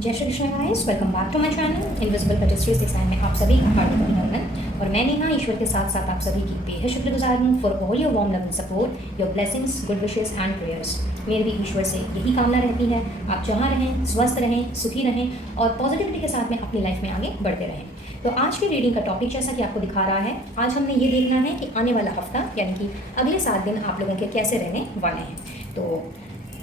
जय Shri Krishna guys, welcome back to my channel invisible tapestry design में आप सभी का हार्दिक अभिनंदन। और मैं नेहा ईश्वर के साथ साथ आप सभी की बेहद शुक्रगुजार हूँ for all your warm love and support, your blessings, good wishes and prayers. मेरी भी ईश्वर से यही कामना रहती है, आप जहाँ रहें, स्वस्थ रहें, सुखी रहें और पॉजिटिविटी के साथ में अपनी लाइफ में आगे बढ़ते रहें। तो आज की रीडिंग का टॉपिक जैसा कि आपको दिखा रहा है, आज हमने ये देखना है कि आने वाला हफ्ता यानी कि अगले 7 दिन आप लोगों के कैसे रहने वाले हैं। तो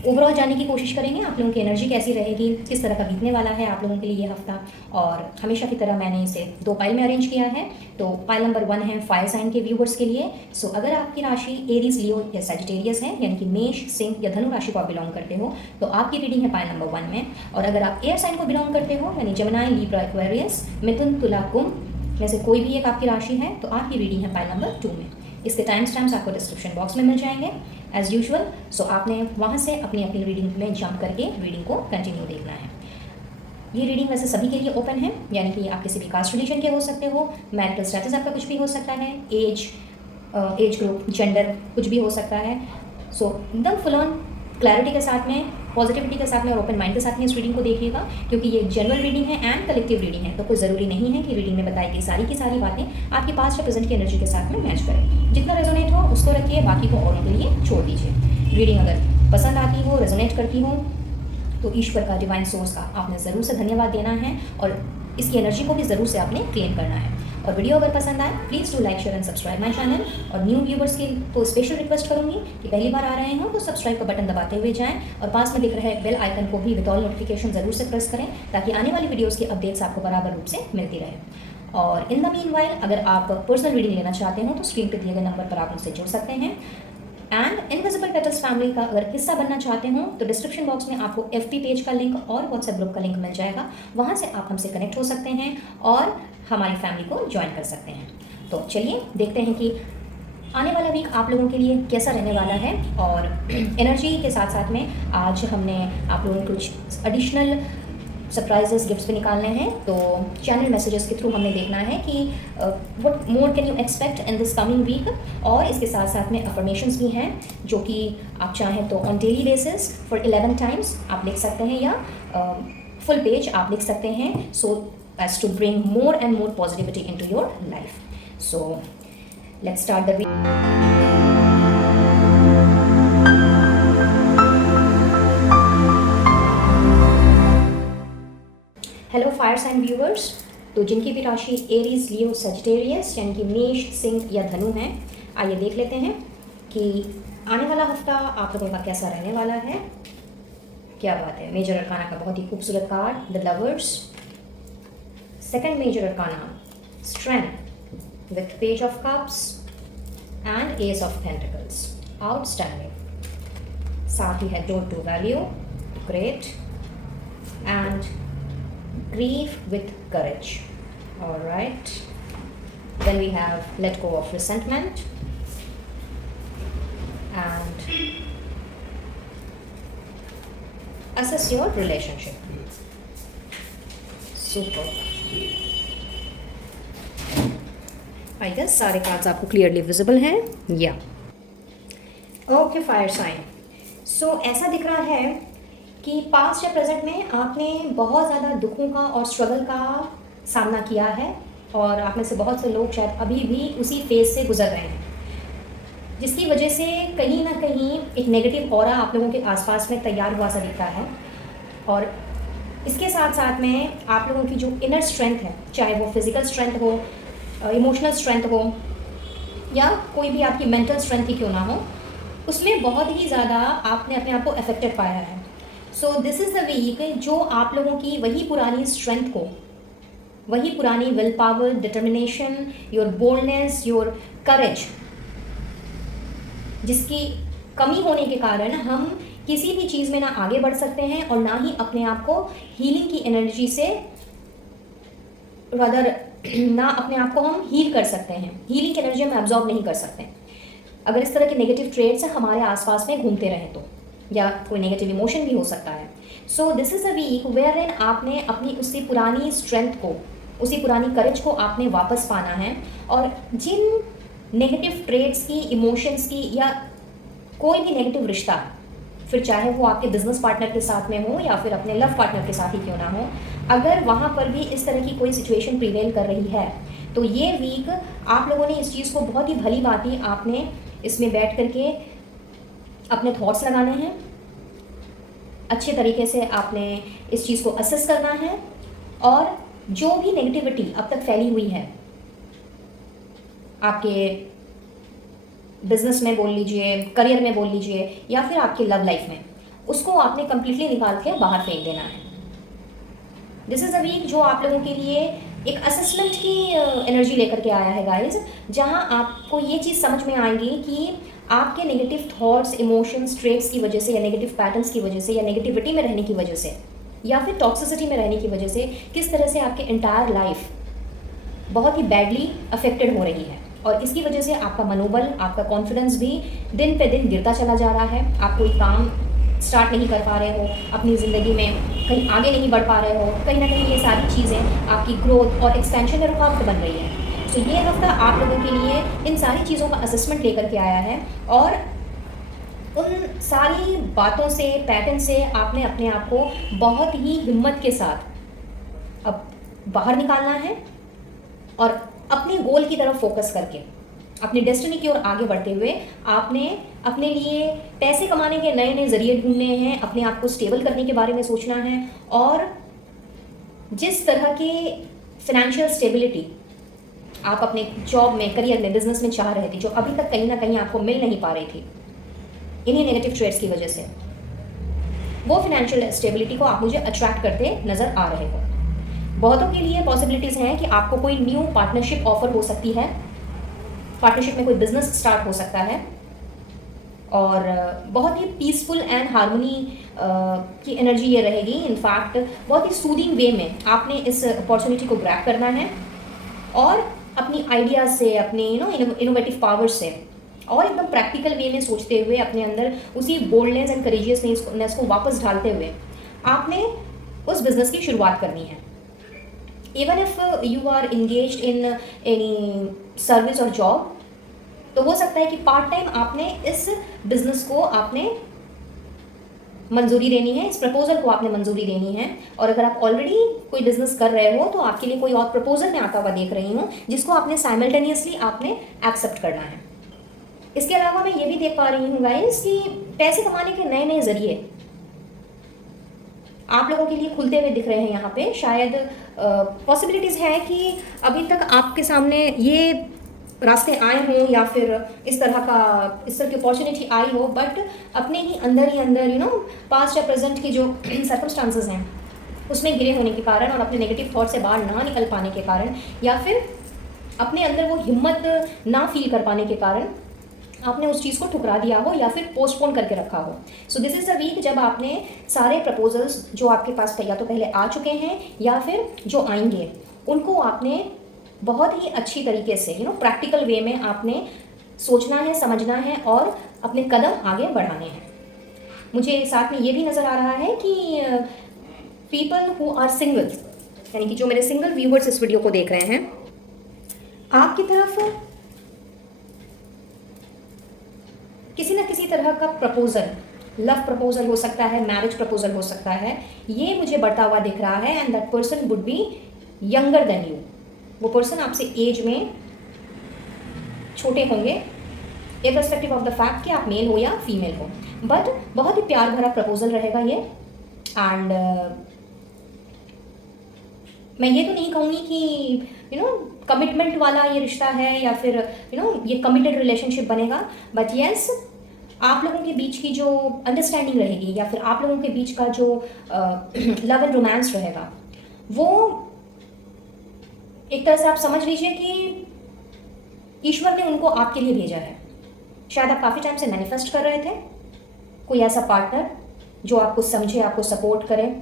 ओवरऑल जानने की कोशिश करेंगे आप लोगों की एनर्जी कैसी रहेगी, किस तरह का बीतने वाला है आप लोगों के लिए ये हफ्ता। और हमेशा की तरह मैंने इसे 2 पाइल में अरेंज किया है। तो पाइल नंबर 1 है फायर साइन के व्यूवर्स के लिए। सो अगर आपकी राशि एरीज, लियो या सैजिटेरियस है यानी कि मेष, सिंह या धनु राशि को आप बिलोंग करते हो तो आपकी रीडिंग है पाइल नंबर 1 में। और अगर आप एयर साइन को बिलोंग करते हो यानी जेमिनी, लिब्रा, एक्वेरियस, मिथुन, तुला, कुंभ में से कोई भी एक आपकी राशि है तो आपकी रीडिंग है पाइल नंबर 2 में। इसके टाइम स्टैम्प्स आपको डिस्क्रिप्शन बॉक्स में मिल जाएंगे एज यूजुअल। सो आपने वहाँ से अपनी अपनी रीडिंग में जंप करके रीडिंग को कंटिन्यू देखना है। ये रीडिंग वैसे सभी के लिए ओपन है, यानी कि आप किसी भी कास्ट रिलीजन के हो सकते हो, मैरिटल स्टेटस आपका कुछ भी हो सकता है, एज ग्रुप, जेंडर कुछ भी हो सकता है। सो एकदम फुल ऑन क्लैरिटी के साथ में, पॉजिटिविटी के साथ में और ओपन माइंड के साथ में इस रीडिंग को देखिएगा, क्योंकि ये जनरल रीडिंग है एंड कलेक्टिव रीडिंग है। तो कोई ज़रूरी नहीं है कि रीडिंग में बताई गई सारी की सारी बातें आपकी पास्ट या प्रेजेंट की एनर्जी के साथ में मैच करें। जितना रेजोनेट हो उसको रखिए, बाकी को औरों के लिए छोड़ दीजिए। रीडिंग अगर पसंद आती हो, रेजोनेट करती हो तो ईश्वर का, डिवाइन सोर्स का आपने ज़रूर से धन्यवाद देना है और इसकी एनर्जी को भी ज़रूर से आपने क्लेम करना है। और वीडियो अगर पसंद आए please do like, share and subscribe my channel. और न्यू व्यूवर्स की तो स्पेशल रिक्वेस्ट करूंगी कि पहली बार आ रहे हो तो सब्सक्राइब का बटन दबाते हुए जाएं और पास में दिख रहे बेल आइकन को भी विद ऑल नोटिफिकेशन ज़रूर से प्रेस करें ताकि आने वाली वीडियोज़ की अपडेट्स आपको बराबर रूप से मिलती रहे। और इन द मीनवाइल अगर आप पर्सनल रीडिंग लेना चाहते हो तो स्क्रीन पर दिए गए नंबर पर आप उनसे जुड़ सकते हैं। एंड इनविजिबल पेटल्स फैमिली का अगर हिस्सा बनना चाहते हो तो डिस्क्रिप्शन बॉक्स में आपको FB पेज का लिंक और व्हाट्सएप ग्रुप का लिंक मिल जाएगा, वहाँ से आप हमसे कनेक्ट हो सकते हैं और हमारी फैमिली को ज्वाइन कर सकते हैं। तो चलिए देखते हैं कि आने वाला वीक आप लोगों के लिए कैसा रहने वाला है। और एनर्जी के साथ साथ में आज हमने आप लोगों को कुछ एडिशनल सरप्राइजेस, गिफ्ट्स भी निकालने हैं। तो चैनल मैसेजेस के थ्रू हमने देखना है कि what more can you expect in this coming week. और इसके साथ साथ में अफर्मेशंस भी हैं जो कि आप चाहें तो on daily basis for 11 times आप लिख सकते हैं या फुल पेज आप लिख सकते हैं, so as to bring more and more positivity into your life. So let's start the week. Hello fire sign viewers, तो जिनकी भी राशि एरीज, लियो, सजिटेरियस यानी कि मेष, सिंह या धनु है, आइए देख लेते हैं कि आने वाला हफ्ता आप लोगों का कैसा रहने वाला है। क्या बात है, मेजर अरकाना का बहुत ही खूबसूरत card the lovers. Second major arcana strength with page of cups and ace of pentacles, outstanding. साथ ही है door to value, great, and grief with courage. All right, then we have let go of resentment and assess your relationship. Super. I guess सारे cards आपको clearly visible हैं या okay fire sign. सो ऐसा दिख रहा है कि पास्ट या प्रेजेंट में आपने बहुत ज़्यादा दुखों का और स्ट्रगल का सामना किया है और आप में से बहुत से लोग शायद अभी भी उसी फेज से गुजर रहे हैं, जिसकी वजह से कहीं ना कहीं एक नेगेटिव ऑरा आप लोगों के आसपास में तैयार हुआ सा दिखता है। और इसके साथ साथ में आप लोगों की जो इनर स्ट्रेंथ है, चाहे वो फिजिकल स्ट्रेंथ हो, इमोशनल स्ट्रेंथ हो या कोई भी आपकी मेंटल स्ट्रेंथ ही क्यों ना हो, उसमें बहुत ही ज़्यादा आपने अपने आप को अफेक्टेड पाया है। So this is the week जो आप लोगों की वही पुरानी स्ट्रेंथ को, वही पुरानी will power, determination, your boldness, your करेज, जिसकी कमी होने के कारण हम किसी भी चीज़ में ना आगे बढ़ सकते हैं और ना ही अपने आप को हीलिंग की एनर्जी से रादर ना अपने आप को हम हील कर सकते हैं, हीलिंग की एनर्जी हम एब्जॉर्ब नहीं कर सकते अगर इस तरह के नेगेटिव ट्रेड्स हमारे आसपास में घूमते रहें तो, या कोई नेगेटिव इमोशन भी हो सकता है। So this is a week wherein आपने अपनी उसी पुरानी स्ट्रेंथ को, उसी पुरानी करेज को आपने वापस पाना है और जिन नेगेटिव ट्रेड्स की, इमोशंस की या कोई भी नेगेटिव रिश्ता फिर चाहे वो आपके बिजनेस पार्टनर के साथ में हो या फिर अपने लव पार्टनर के साथ ही क्यों ना हो, अगर वहाँ पर भी इस तरह की कोई सिचुएशन प्रिवेल कर रही है तो ये वीक आप लोगों ने इस चीज़ को बहुत ही भली भांति आपने इसमें बैठ करके अपने थॉट्स लगाने हैं, अच्छे तरीके से आपने इस चीज़ को असेस करना है और जो भी नेगेटिविटी अब तक फैली हुई है आपके बिजनेस में बोल लीजिए, करियर में बोल लीजिए या फिर आपके लव लाइफ में, उसको आपने कंप्लीटली निकाल के बाहर फेंक देना है। दिस इज़ अ वीक जो आप लोगों के लिए एक असेसमेंट की एनर्जी लेकर के आया है गाइस, जहां आपको ये चीज़ समझ में आएगी कि आपके नेगेटिव थॉट्स, इमोशंस, ट्रेट्स की वजह से या नेगेटिव पैटर्न्स की वजह से या नेगेटिविटी में रहने की वजह से या फिर टॉक्सिसिटी में रहने की वजह से किस तरह से आपके एंटायर लाइफ बहुत ही बैडली अफेक्टेड हो रही है। और इसकी वजह से आपका मनोबल, आपका कॉन्फिडेंस भी दिन पे दिन गिरता चला जा रहा है। आप कोई काम स्टार्ट नहीं कर पा रहे हो, अपनी ज़िंदगी में कहीं आगे नहीं बढ़ पा रहे हो, कहीं ना कहीं ये सारी चीज़ें आपकी ग्रोथ और एक्सपेंशन में रुकावट बन रही है। तो ये हफ्ता आप लोगों के लिए इन सारी चीज़ों का असेसमेंट लेकर के आया है और उन सारी बातों से, पैटर्न से आपने अपने आप को बहुत ही हिम्मत के साथ अब बाहर निकालना है और अपने गोल की तरफ फोकस करके अपनी डेस्टिनी की ओर आगे बढ़ते हुए आपने अपने लिए पैसे कमाने के नए नए ज़रिए ढूंढने हैं, अपने आप को स्टेबल करने के बारे में सोचना है और जिस तरह की फिनेंशियल स्टेबिलिटी आप अपने जॉब में, करियर में, बिजनेस में चाह रहे थे, जो अभी तक कहीं ना कहीं आपको मिल नहीं पा रही थी इन्हीं नेगेटिव ट्रेड्स की वजह से, वो फिनेंशियल स्टेबिलिटी को आप मुझे अट्रैक्ट करते नज़र आ रहे हो। बहुतों के लिए पॉसिबिलिटीज़ हैं कि आपको कोई न्यू पार्टनरशिप ऑफर हो सकती है, पार्टनरशिप में कोई बिजनेस स्टार्ट हो सकता है और बहुत ही पीसफुल एंड हार्मनी की एनर्जी ये रहेगी। इनफैक्ट बहुत ही सूदिंग वे में आपने इस अपॉर्चुनिटी को ग्रैब करना है और अपनी आइडियाज से, अपने इनोवेटिव पावर से और एकदम प्रैक्टिकल वे में सोचते हुए अपने अंदर उसी बोल्डनेस एंड करेजियसनेस को वापस ढालते हुए आपने उस बिज़नेस की शुरुआत करनी है। Even if you are engaged in any service और जॉब, तो हो सकता है कि पार्ट टाइम आपने इस बिजनेस को आपने मंजूरी देनी है, इस प्रपोजल को आपने मंजूरी देनी है। और अगर आप ऑलरेडी कोई बिजनेस कर रहे हो तो आपके लिए कोई और प्रपोजल मैं आता हुआ देख रही हूँ जिसको आपने साइमल्टेनियसली आपने एक्सेप्ट करना है। इसके अलावा मैं ये भी देख पा रही हूँ गाइस कि पैसे कमाने के नए नए जरिए आप लोगों के लिए खुलते हुए दिख रहे हैं। यहाँ पे शायद पॉसिबिलिटीज़ है कि अभी तक आपके सामने ये रास्ते आए हों या फिर इस तरह की अपॉर्चुनिटी आई हो, बट अपने ही अंदर पास्ट या प्रेजेंट की जो सर्कमस्टांसेस हैं उसमें गिरे होने के कारण और अपने नेगेटिव थॉट से बाहर ना निकल पाने के कारण या फिर अपने अंदर वो हिम्मत ना फील कर पाने के कारण आपने उस चीज़ को ठुकरा दिया हो या फिर पोस्टपोन करके रखा हो। So this is the week जब आपने सारे प्रपोजल्स जो आपके पास या तो पहले आ चुके हैं या फिर जो आएंगे उनको आपने बहुत ही अच्छी तरीके से प्रैक्टिकल वे में आपने सोचना है, समझना है और अपने कदम आगे बढ़ाने हैं। मुझे साथ में ये भी नज़र आ रहा है कि पीपल हु आर सिंगल, यानी कि जो मेरे सिंगल व्यूवर्स इस वीडियो को देख रहे हैं, आपकी तरफ किसी न किसी तरह का प्रपोजल, लव प्रपोजल हो सकता है, मैरिज प्रपोजल हो सकता है, ये मुझे बढ़ता हुआ दिख रहा है। And that person would be younger than you. वो पर्सन आपसे एज में छोटे होंगे, इररिस्पेक्टिव ऑफ द फैक्ट कि आप मेल हो या फीमेल हो, बट बहुत ही प्यार भरा प्रपोजल रहेगा ये। एंड मैं ये तो नहीं कहूँगी कि कमिटमेंट वाला ये रिश्ता है या फिर ये कमिटेड रिलेशनशिप बनेगा, बट येस आप लोगों के बीच की जो अंडरस्टैंडिंग रहेगी या फिर आप लोगों के बीच का जो लव एंड रोमांस रहेगा, वो एक तरह से आप समझ लीजिए कि ईश्वर ने उनको आपके लिए भेजा है। शायद आप काफ़ी टाइम से मैनिफेस्ट कर रहे थे कोई ऐसा पार्टनर जो आपको समझे, आपको सपोर्ट करे,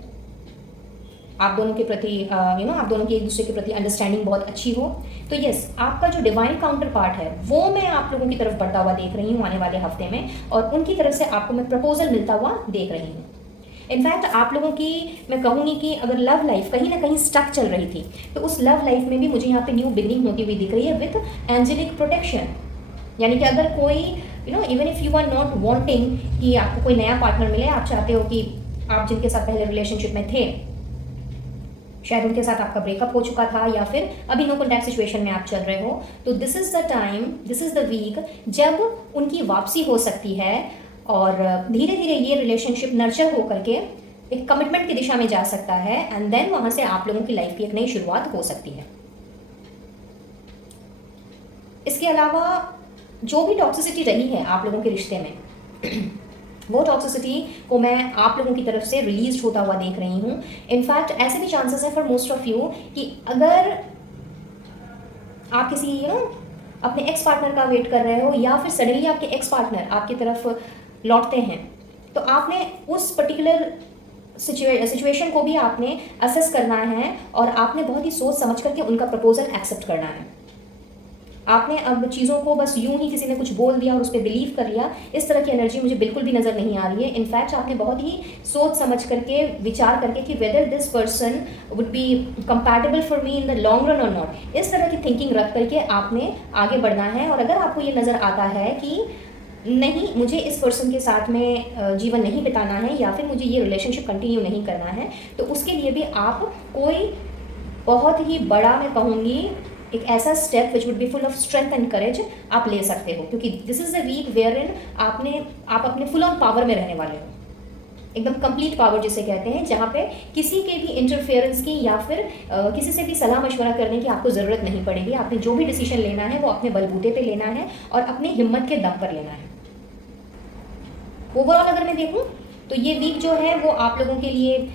आप दोनों के प्रति आप दोनों की एक दूसरे के प्रति अंडरस्टैंडिंग बहुत अच्छी हो। तो यस, आपका जो डिवाइन काउंटर पार्ट है वो मैं आप लोगों की तरफ बढ़ता हुआ देख रही हूँ आने वाले हफ्ते में, और उनकी तरफ से आपको मैं प्रपोजल मिलता हुआ देख रही हूँ। इनफैक्ट आप लोगों की मैं कहूँगी कि अगर लव लाइफ कहीं ना कहीं स्टक चल रही थी तो उस लव लाइफ में भी मुझे यहाँ पे न्यू बिगनिंग होती हुई दिख रही है विथ एंजेलिक प्रोटेक्शन। यानी कि अगर कोई even if you are not wanting कि आपको कोई नया पार्टनर मिले, आप चाहते हो कि आप जिनके साथ पहले रिलेशनशिप में थे शायद उनके साथ आपका ब्रेकअप हो चुका था या फिर अभी नो कॉन्टैक्ट सिचुएशन में आप चल रहे हो, तो this is the time, this is the week जब उनकी वापसी हो सकती है और धीरे धीरे ये रिलेशनशिप नर्चर हो करके एक कमिटमेंट की दिशा में जा सकता है एंड देन वहाँ से आप लोगों की लाइफ की एक नई शुरुआत हो सकती है। इसके अलावा जो भी टॉक्सिसिटी रही है आप लोगों के रिश्ते में वो टॉक्सिसिटी को मैं आप लोगों की तरफ से रिलीज होता हुआ देख रही हूँ। इनफैक्ट ऐसे भी चांसेस हैं फॉर मोस्ट ऑफ यू कि अगर आप किसी अपने एक्स पार्टनर का वेट कर रहे हो या फिर सडनली आपके एक्स पार्टनर आपकी तरफ लौटते हैं, तो आपने उस पर्टिकुलर सिचुएशन को भी आपने असेस करना है और आपने बहुत ही सोच समझ करके उनका प्रपोजल एक्सेप्ट करना है। आपने अब चीज़ों को बस यूं ही किसी ने कुछ बोल दिया और उस पर बिलीव कर लिया, इस तरह की एनर्जी मुझे बिल्कुल भी नज़र नहीं आ रही है। इनफैक्ट आपने बहुत ही सोच समझ करके विचार करके कि whether this person would be compatible for me in the long run और नॉट, इस तरह की थिंकिंग रख करके आपने आगे बढ़ना है। और अगर आपको ये नज़र आता है कि नहीं, मुझे इस पर्सन के साथ में जीवन नहीं बिताना है या फिर मुझे ये रिलेशनशिप कंटिन्यू नहीं करना है, तो उसके लिए भी आप कोई बहुत ही बड़ा, मैं कहूँगी एक ऐसा step which would be full of strength and courage आप ले सकते हो, क्योंकि this is a week wherein आप अपने फुल ऑन पावर में रहने वाले हो, एकदम कंप्लीट पावर जिसे कहते हैं, जहाँ पे किसी के भी इंटरफेरेंस की या फिर किसी से भी सलाह मशवरा करने की आपको ज़रूरत नहीं पड़ेगी। आपने जो भी डिसीजन लेना है वो अपने बलबूते पे लेना है और अपनी हिम्मत के दम पर लेना है। ओवरऑल अगर मैं देखूँ तो ये वीक जो है वो आप लोगों के लिए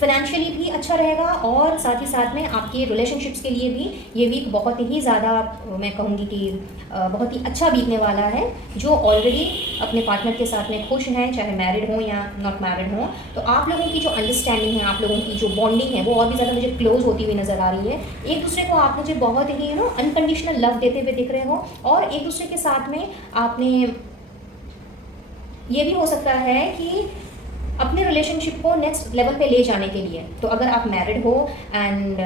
फाइनेंशियली भी अच्छा रहेगा और साथ ही साथ में आपके रिलेशनशिप्स के लिए भी ये वीक बहुत ही ज़्यादा, मैं कहूँगी कि बहुत ही अच्छा बीतने वाला है। जो ऑलरेडी अपने पार्टनर के साथ में खुश हैं, चाहे मैरिड हो या नॉट मैरिड हो, तो आप लोगों की जो अंडरस्टैंडिंग है, आप लोगों की जो बॉन्डिंग है वो और भी ज़्यादा मुझे क्लोज होती हुई नज़र आ रही है। एक दूसरे को आप मुझे बहुत ही अनकंडीशनल लव देते हुए दिख रहे हो और एक दूसरे के साथ में आपने ये भी हो सकता है कि अपने रिलेशनशिप को नेक्स्ट लेवल पे ले जाने के लिए, तो अगर आप मैरिड हो and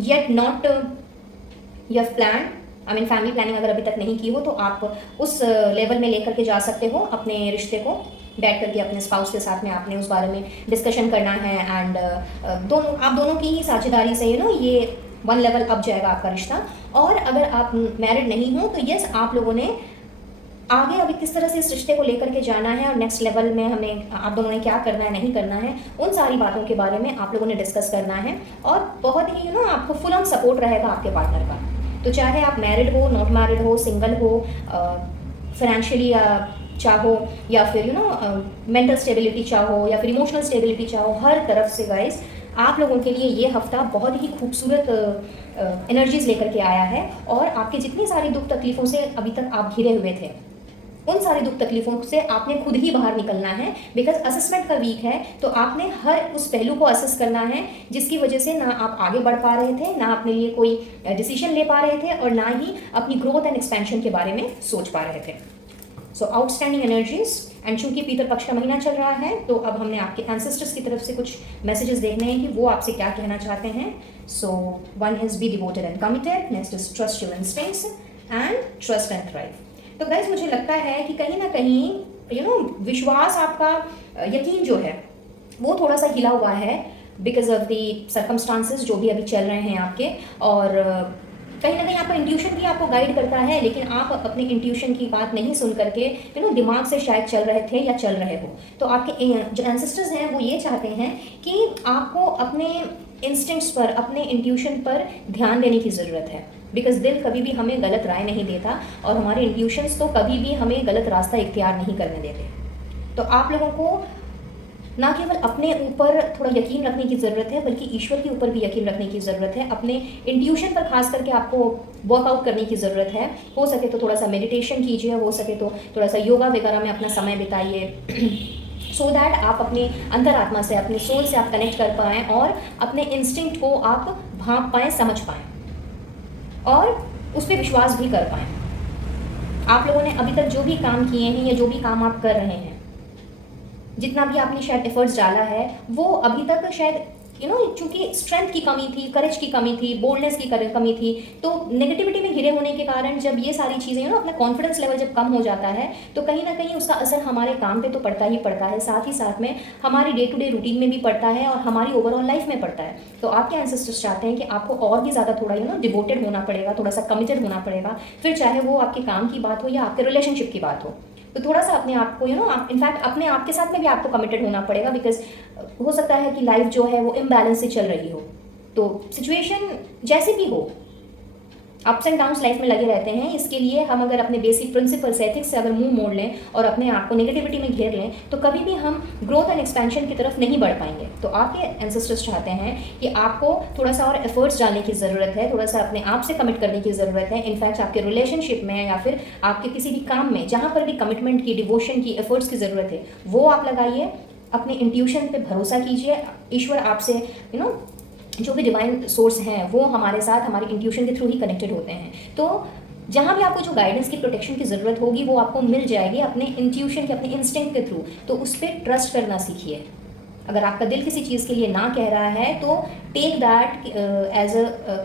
yet not you have plan, I mean family planning अगर अभी तक नहीं की हो, तो आप उस लेवल में लेकर के जा सकते हो अपने रिश्ते को। बैठ करके अपने स्पाउस के साथ में आपने उस बारे में डिस्कशन करना है एंड आप दोनों की ही साझेदारी से ये वन लेवल अप जाएगा आपका रिश्ता। और अगर आप मैरिड नहीं हो तो यस, आप लोगों ने आगे अभी किस तरह से इस रिश्ते को लेकर के जाना है और नेक्स्ट लेवल में हमें आप दोनों ने क्या करना है, नहीं करना है, उन सारी बातों के बारे में आप लोगों ने डिस्कस करना है। और बहुत ही आपको फुल ऑन सपोर्ट रहेगा आपके पार्टनर का। तो चाहे आप मैरिड हो, नॉट मैरिड हो, सिंगल हो, फाइनेंशियली चाहो या फिर मेंटल स्टेबिलिटी चाहो या फिर इमोशनल स्टेबिलिटी चाहो, हर तरफ से गाइस आप लोगों के लिए ये हफ्ता बहुत ही खूबसूरत एनर्जीज लेकर के आया है। और आपके जितनी सारी दुख तकलीफ़ों से अभी तक आप घिरे हुए थे, उन सारी दुख तकलीफ़ों से आपने खुद ही बाहर निकलना है। बिकॉज असेसमेंट का वीक है, तो आपने हर उस पहलू को असेस करना है जिसकी वजह से ना आप आगे बढ़ पा रहे थे, ना अपने लिए कोई डिसीजन ले पा रहे थे और ना ही अपनी ग्रोथ एंड एक्सपेंशन के बारे में सोच पा रहे थे। सो आउटस्टैंडिंग एनर्जीज। एंड चूंकि पीतर पक्ष का महीना चल रहा है, तो अब हमने आपके एंसेस्टर्स की तरफ से कुछ मैसेजेस देखने हैं कि वो आपसे क्या कहना चाहते हैं। So one is be devoted and committed, next is trust your instincts and trust and thrive. तो गाइस मुझे लगता है कि कहीं ना कहीं विश्वास आपका, यकीन जो है वो थोड़ा सा हिला हुआ है बिकॉज ऑफ द सर्कमस्टांसेस जो भी अभी चल रहे हैं आपके। और कहीं ना कहीं आपका इंट्यूशन भी आपको गाइड करता है, लेकिन आप अपने इंट्यूशन की बात नहीं सुन करके दिमाग से शायद चल रहे थे या चल रहे हो। तो आपके जो एंसेस्टर्स हैं वो ये चाहते हैं कि आपको अपने इंस्टिंक्ट्स पर, अपने इंट्यूशन पर ध्यान देने की ज़रूरत है। बिकॉज दिल कभी भी हमें गलत राय नहीं देता और हमारे इंट्यूशंस तो कभी भी हमें गलत रास्ता इख्तियार नहीं करने देते। तो आप लोगों को ना केवल अपने ऊपर थोड़ा यकीन रखने की ज़रूरत है, बल्कि ईश्वर के ऊपर भी यकीन रखने की ज़रूरत है। अपने इंट्यूशन पर खास करके आपको वर्कआउट करने की ज़रूरत है। हो सके तो थोड़ा सा मेडिटेशन कीजिए, हो सके तो थोड़ा सा योगा वगैरह में अपना समय बिताइए सो दैट आप अपने अंतरात्मा से, अपने सोल से आप कनेक्ट कर पाएँ और अपने इंस्टिंक्ट को आप भांप पाएँ, समझ पाएँ और उस पर विश्वास भी कर पाएँ। आप लोगों ने अभी तक जो भी काम किए हैं या जो भी काम आप कर रहे हैं, जितना भी आपने शायद एफर्ट्स डाला है, वो अभी तक शायद चूंकि स्ट्रेंथ की कमी थी, करेज की कमी थी, बोल्डनेस की कमी थी, तो नेगेटिविटी में घिरे होने के कारण जब ये सारी चीज़ें अपना कॉन्फिडेंस लेवल जब कम हो जाता है तो कहीं ना कहीं उसका असर हमारे काम पे तो पड़ता ही पड़ता है, साथ ही साथ में हमारी डे टू डे रूटीन में भी पड़ता है और हमारी ओवरऑल लाइफ में पड़ता है। तो आपके एंसेस्टर्स चाहते हैं कि आपको और भी ज़्यादा थोड़ा डिवोटेड होना पड़ेगा, थोड़ा सा कमिटेड होना पड़ेगा, फिर चाहे वो आपके काम की बात हो या आपके रिलेशनशिप की बात हो। तो थोड़ा सा अपने आप को इनफैक्ट अपने आप के साथ में भी आपको कमिटेड होना पड़ेगा, बिकॉज हो सकता है कि लाइफ जो है वो इम्बैलेंस से चल रही हो। तो सिचुएशन जैसी भी हो, अप्स एंड डाउन्स लाइफ में लगे रहते हैं। इसके लिए हम अगर अपने बेसिक प्रिंसिपल्स एथिक्स से अगर मुंह मोड़ लें और अपने आप को नेगेटिविटी में घेर लें तो कभी भी हम ग्रोथ एंड एक्सपेंशन की तरफ नहीं बढ़ पाएंगे। तो आपके एंसेस्टर्स चाहते हैं कि आपको थोड़ा सा और एफर्ट्स डालने की ज़रूरत है, थोड़ा सा अपने आप से कमिट करने की ज़रूरत है। इनफैक्ट आपके रिलेशनशिप में या फिर आपके किसी भी काम में जहाँ पर भी कमिटमेंट की, डिवोशन की, एफर्ट्स की ज़रूरत है वो आप लगाइए। अपने इंट्यूशन पे भरोसा कीजिए। ईश्वर आपसे जो भी डिवाइन सोर्स हैं वो हमारे साथ हमारी इंट्यूशन के थ्रू ही कनेक्टेड होते हैं। तो जहाँ भी आपको जो गाइडेंस की, प्रोटेक्शन की ज़रूरत होगी वो आपको मिल जाएगी अपने इंट्यूशन के, अपने इंस्टिंक्ट के थ्रू। तो उस पर ट्रस्ट करना सीखिए। अगर आपका दिल किसी चीज़ के लिए ना कह रहा है तो take that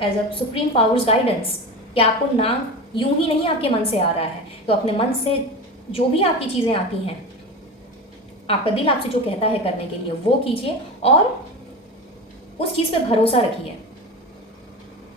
as a supreme powers guidance कि आपको ना यूं ही नहीं आपके मन से आ रहा है। तो अपने मन से जो भी आपकी चीज़ें आती हैं, आपका दिल आपसे जो कहता है करने के लिए वो कीजिए और उस चीज़ पे भरोसा रखिए,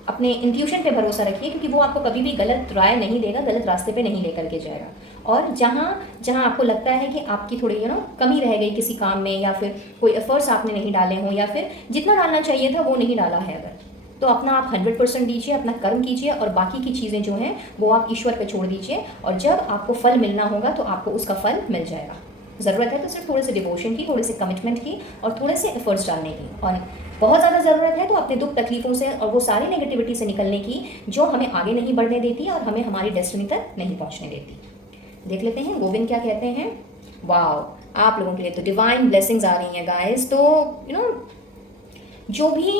अपने इंट्यूशन पे भरोसा रखिए, क्योंकि वो आपको कभी भी गलत राय नहीं देगा, गलत रास्ते पे नहीं लेकर के जाएगा। और जहाँ जहाँ आपको लगता है कि आपकी थोड़ी कमी रह गई किसी काम में या फिर कोई एफर्ट्स आपने नहीं डाले हों या फिर जितना डालना चाहिए था वो नहीं डाला है अगर, तो अपना आप 100% दीजिए, अपना कर्म कीजिए और बाकी की चीज़ें जो हैं वो आप ईश्वर पे छोड़ दीजिए। और जब आपको फल मिलना होगा तो आपको उसका फल मिल जाएगा। ज़रूरत है तो सिर्फ थोड़े से डिवोशन की, थोड़े से कमिटमेंट की और थोड़े से एफर्ट्स डालने की। और बहुत ज़्यादा ज़रूरत है तो अपने दुख तकलीफ़ों से और वो सारी नेगेटिविटी से निकलने की जो हमें आगे नहीं बढ़ने देती और हमें हमारी डेस्टिनी तक नहीं पहुंचने देती। देख लेते हैं गोविंद क्या कहते हैं। वाओ, आप लोगों के लिए तो डिवाइन ब्लेसिंग्स आ रही हैं गाइस। तो जो भी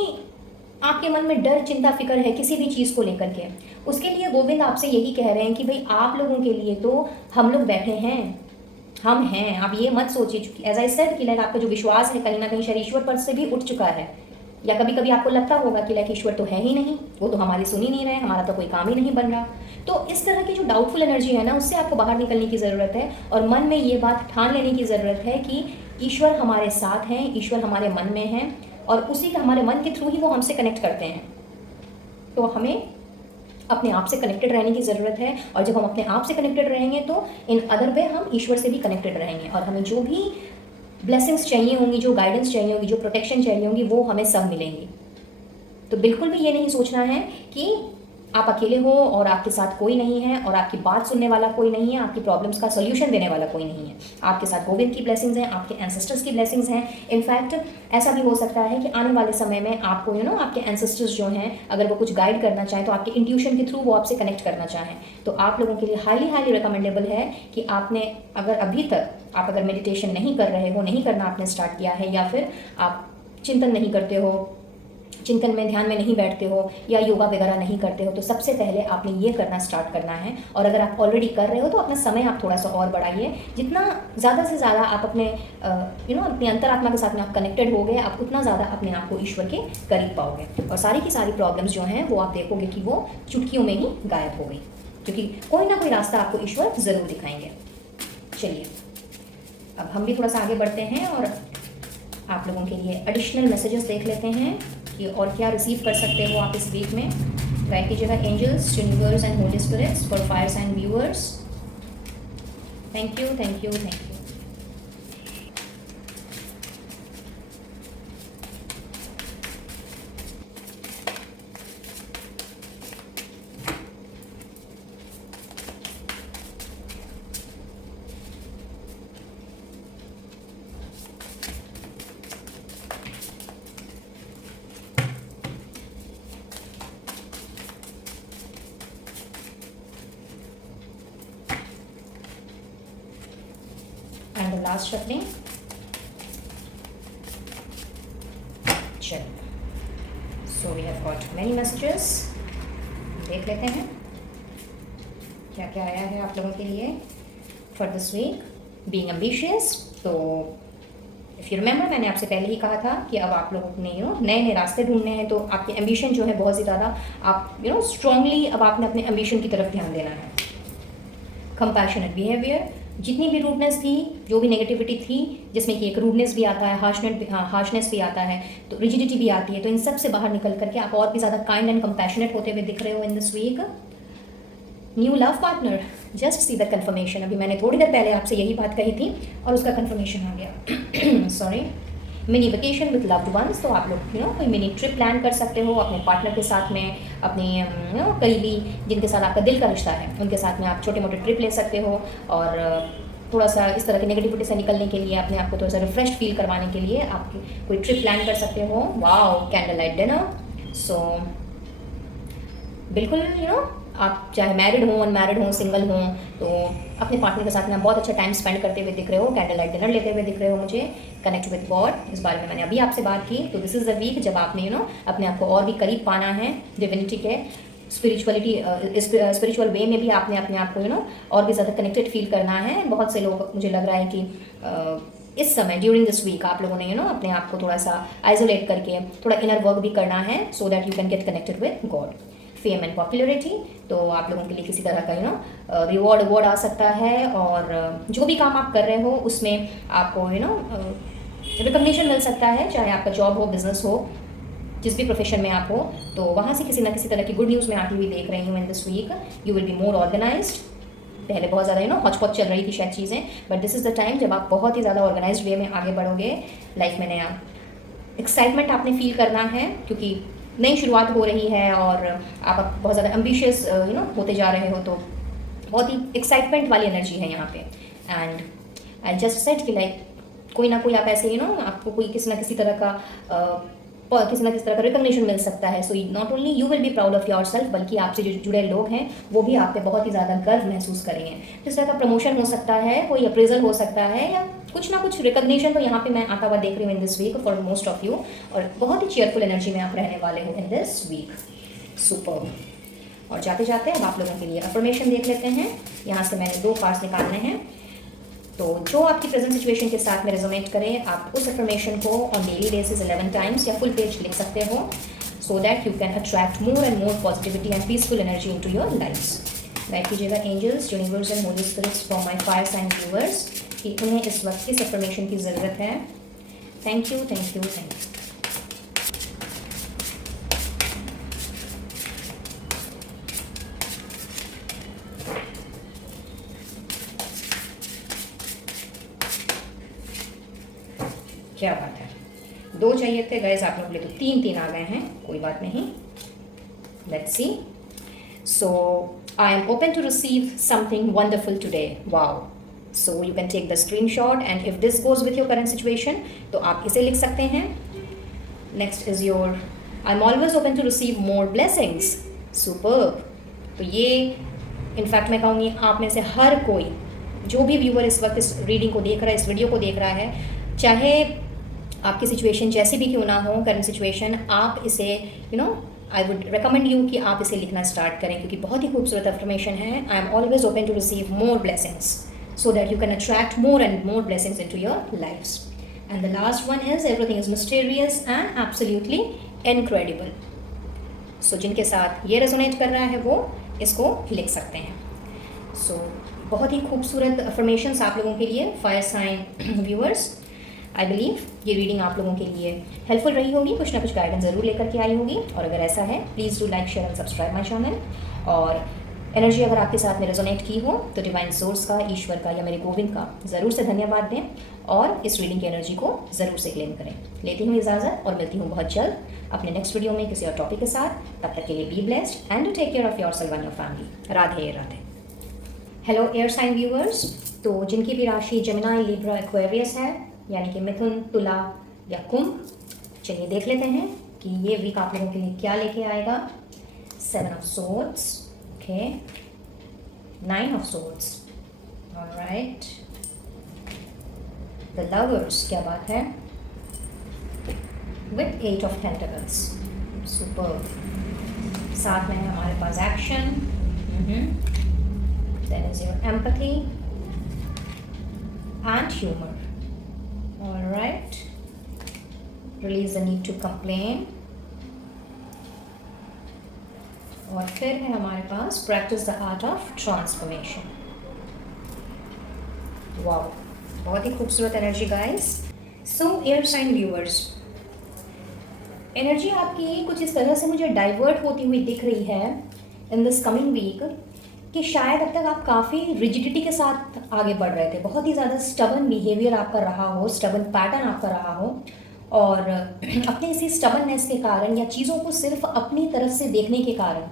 आपके मन में डर, चिंता, फिक्र है किसी भी चीज़ को लेकर के, उसके लिए गोविंद आपसे यही कह रहे हैं कि भाई आप लोगों के लिए तो हम लोग बैठे हैं, हम हैं। आप ये मत सोचिए, चूंकि एज आई सेड कि लाइक आपका जो विश्वास है कहीं ना कहीं शायद ईश्वर पर से भी उठ चुका है, या कभी कभी आपको लगता होगा कि लाइक ईश्वर तो है ही नहीं, वो तो हमारी सुन ही नहीं रहे, हमारा तो कोई काम ही नहीं बन रहा। तो इस तरह की जो डाउटफुल एनर्जी है ना, उससे आपको बाहर निकलने की ज़रूरत है और मन में ये बात ठान लेने की ज़रूरत है कि ईश्वर हमारे साथ हैं, ईश्वर हमारे मन में हैं और उसी का हमारे मन के थ्रू ही वो हमसे कनेक्ट करते हैं। तो हमें अपने आप से कनेक्टेड रहने की ज़रूरत है और जब हम अपने आप से कनेक्टेड रहेंगे तो इन अदर वे हम ईश्वर से भी कनेक्टेड रहेंगे और हमें जो भी ब्लेसिंग्स चाहिए होंगी, जो गाइडेंस चाहिए होगी, जो प्रोटेक्शन चाहिए होंगी, वो हमें सब मिलेंगी। तो बिल्कुल भी ये नहीं सोचना है कि आप अकेले हो और आपके साथ कोई नहीं है और आपकी बात सुनने वाला कोई नहीं है, आपकी प्रॉब्लम्स का सोल्यूशन देने वाला कोई नहीं है। आपके साथ गोविंद की ब्लेसिंग्स हैं, आपके एंसेस्टर्स की ब्लेसिंग्स हैं। इनफैक्ट ऐसा भी हो सकता है कि आने वाले समय में आपको आपके एंसेस्टर्स जो हैं अगर वो कुछ गाइड करना चाहें तो आपके इंट्यूशन के थ्रू वो आपसे कनेक्ट करना चाहें। तो आप लोगों के लिए हाईली रिकमेंडेबल है कि आपने अगर अभी तक आप अगर मेडिटेशन नहीं कर रहे हो, नहीं करना आपने स्टार्ट किया है, या फिर आप चिंतन नहीं करते हो, चिंतन में, ध्यान में नहीं बैठते हो या योगा वगैरह नहीं करते हो, तो सबसे पहले आपने ये करना स्टार्ट करना है। और अगर आप ऑलरेडी कर रहे हो तो अपना समय आप थोड़ा सा और बढ़ाइए। जितना ज़्यादा से ज़्यादा आप अपने अपनी अंतरात्मा के साथ में आप कनेक्टेड हो गए, आप उतना ज़्यादा अपने आप को ईश्वर के करीब पाओगे और सारी की सारी प्रॉब्लम्स जो हैं वो आप देखोगे कि वो चुटकियों में ही गायब हो गई, क्योंकि कोई ना कोई रास्ता आपको ईश्वर ज़रूर दिखाएंगे। चलिए अब हम भी थोड़ा सा आगे बढ़ते हैं और आप लोगों के लिए एडिशनल मैसेजेस देख लेते हैं कि और क्या रिसीव कर सकते हो आप इस वीक में। राइट कीजिएगा angels, universe and holy spirits for fire sign viewers. Thank you, thank you, thank you. And the last shuffling. चलो, so we have got many messages. देख लेते हैं क्या क्या आया है आप लोगों के लिए for this week. Being ambitious, तो इफ़ यू रिमेंबर, मैंने आपसे पहले ही कहा था कि अब आप लोगों ने नए नए रास्ते ढूंढने हैं, तो आपके एम्बिशन जो है बहुत ही ज़्यादा आप स्ट्रांगली अब आपने अपने एम्बिशन की तरफ ध्यान देना है। कंपैशनेट बिहेवियर, जितनी भी रूडनेस थी, जो भी नेगेटिविटी थी, जिसमें कि एक रूडनेस भी आता है, हार्शनेस भी आता है, तो रिजिडिटी भी आती है, तो इन सब से बाहर निकल करके आप और भी ज़्यादा काइंड एंड कंपैशनेट होते हुए दिख रहे हो in this week. New love partner, just see the confirmation. अभी मैंने थोड़ी देर पहले आपसे यही बात कही थी और उसका कन्फर्मेशन आ गया। Sorry. Mini vacation with loved ones, तो आप लोग कोई मिनी ट्रिप प्लान कर सकते हो अपने पार्टनर के साथ में, अपने करीबी जिनके साथ आपका दिल का रिश्ता है उनके साथ में आप छोटे मोटे ट्रिप ले सकते हो, और थोड़ा सा इस तरह की नेगेटिविटी से निकलने के लिए, अपने आप को थोड़ा सा रिफ्रेश फील करवाने के लिए आप कोई ट्रिप प्लान कर सकते हो। Wow, candle light dinner. So बिल्कुल आप चाहे मैरिड हो, अनमैरिड हो, सिंगल हो, तो अपने पार्टनर के साथ में बहुत अच्छा टाइम स्पेंड करते हुए दिख रहे हो, कैंडल लाइट डिनर लेते हुए दिख रहे हो मुझे। कनेक्ट विद गॉड, इस बारे में मैंने अभी आपसे बात की। तो दिस इज़ द वीक जब आपने अपने आप को और भी करीब पाना है डिविनिटी के, स्पिरिचुअल वे में भी आपने अपने आप को और भी ज़्यादा कनेक्टेड फील करना है। बहुत से लोग, मुझे लग रहा है कि इस समय ड्यूरिंग दिस वीक आप लोगों ने अपने आप को थोड़ा सा आइसोलेट करके थोड़ा इनर वर्क भी करना है, सो that you can get connected with God. Fame and popularity, तो आप लोगों के लिए किसी तरह का रिवॉर्ड आ सकता है, और जो भी काम आप कर रहे हो उसमें आपको रिकग्निशन मिल सकता है, चाहे आपका जॉब हो, बिजनेस हो, जिस भी प्रोफेशन में आप हो, तो वहाँ से किसी ना किसी तरह की गुड न्यूज़ मैं आती हुई देख रही हूँ in this week. You will be more organized. पहले बहुत ज़्यादा हौच-पौच चल रही थी शायद चीज़ें, but this is the time जब आप बहुत ही ज़्यादा ऑर्गेनाइज्ड वे में आगे बढ़ोगे। लाइफ में नया एक्साइटमेंट आपने फील करना है, क्योंकि नई शुरुआत हो रही है और आप बहुत ज़्यादा एम्बिशियस होते जा रहे हो, तो बहुत ही एक्साइटमेंट वाली एनर्जी है यहाँ पे। एंड आई जस्ट सेड कि लाइक कोई ना कोई आप ऐसे आपको कोई किसी ना किसी तरह का रिकग्निशन मिल सकता है। So not only you will be proud of your self, बल्कि आपसे जो जुड़े लोग हैं वो भी आप पे बहुत ही ज़्यादा गर्व महसूस करेंगे। जिस तरह का प्रमोशन हो सकता है, कोई अप्रेजल हो सकता है, या कुछ ना कुछ रिकग्निशन तो यहाँ पे मैं आता हुआ देख रही हूँ in this week for most of you, और बहुत ही चेयरफुल एनर्जी में आप रहने वाले हो इन दिस वीक। सुपर। और जाते जाते अब आप लोगों के लिए अफर्मेशन देख लेते हैं। यहाँ से मैंने 2 पार्ट्स निकालने हैं, तो जो आपकी प्रेजेंट सिचुएशन के साथ में रेजोनेट करे, आप उस अफर्मेशन को ऑन डेली बेसिस 11 टाइम्स या फुल पेज लिख सकते हो, so that you can attract more and more positivity and peaceful energy into your lifes. बैठ कीजिएगा angels, universe and holy spirits for my fire sign viewers, कि उन्हें इस वक्त किस अफर्मेशन की ज़रूरत है। Thank you, thank you, thank you. क्या बात है, 2 चाहिए थे गाइस आप लोग, ले तो 3 आ गए हैं, कोई बात नहीं। Let's see. So I am open to receive something wonderful today. Wow. So you can take the screenshot and if this goes with your current situation, तो आप इसे लिख सकते हैं। Next is your I am always open to receive more blessings. Superb. तो ये in fact मैं कहूँगी आप में से हर कोई, जो भी व्यूअर इस वक्त इस रीडिंग को देख रहा है, इस वीडियो को देख रहा है, चाहे आपकी सिचुएशन जैसी भी क्यों ना हो, करंट सिचुएशन, आप इसे आई वुड रिकमेंड यू कि आप इसे लिखना स्टार्ट करें, क्योंकि बहुत ही खूबसूरत अफर्मेशन है। I am always open to receive more blessings so that you can attract more and more blessings into your lifes. And the last one is everything is mysterious and absolutely incredible. So जिनके साथ ये resonate कर रहा है वो इसको लिख सकते हैं। सो बहुत ही खूबसूरत अफर्मेशंस आप लोगों के लिए fire sign viewers. I believe ये रीडिंग आप लोगों के लिए हेल्पफुल रही होगी, कुछ ना कुछ गाइडेंस ज़रूर लेकर के आई होगी, और अगर ऐसा है please do like, share and subscribe my channel. और एनर्जी अगर आपके साथ में रेजोनेट की हो तो डिवाइन सोर्स का, ईश्वर का या मेरे गोविंद का ज़रूर से धन्यवाद दें, और इस रीडिंग की एनर्जी को ज़रूर से क्लेम करें। लेती हूँ इजाज़त और मिलती हूँ बहुत जल्द अपने नेक्स्ट वीडियो में किसी और टॉपिक के साथ। तब तक के लिए be blessed and to take care of yourself and your family. Radhe Radhe. Hello air sign viewers, तो जिनकी भी राशि जेमिनी, लिब्रा, एक्वेरियस है, यानी कि मिथुन, तुला या कुंभ, चलिए देख लेते हैं कि ये वीक आप लोगों के लिए क्या लेके आएगा। 7 of swords, okay, 9 of swords, alright, the lovers, क्या बात है, विथ 8 ऑफ पेंटिकल्स, सुपर। साथ में है हमारे पास action, then is your empathy and humour. All right, release the need to complain. और फिर है हमारे पास practice the art of transformation. Wow, बहुत ही खूबसूरत energy guys. So air sign viewers, energy आपकी कुछ इस तरह से मुझे डाइवर्ट होती हुई दिख रही है इन दिस कमिंग वीक कि शायद अब तक आप काफ़ी रिजिडिटी के साथ आगे बढ़ रहे थे, बहुत ही ज़्यादा स्टबन बिहेवियर आपका रहा हो, स्टबन पैटर्न आपका रहा हो, और अपने इसी स्टबननेस के कारण या चीज़ों को सिर्फ अपनी तरफ से देखने के कारण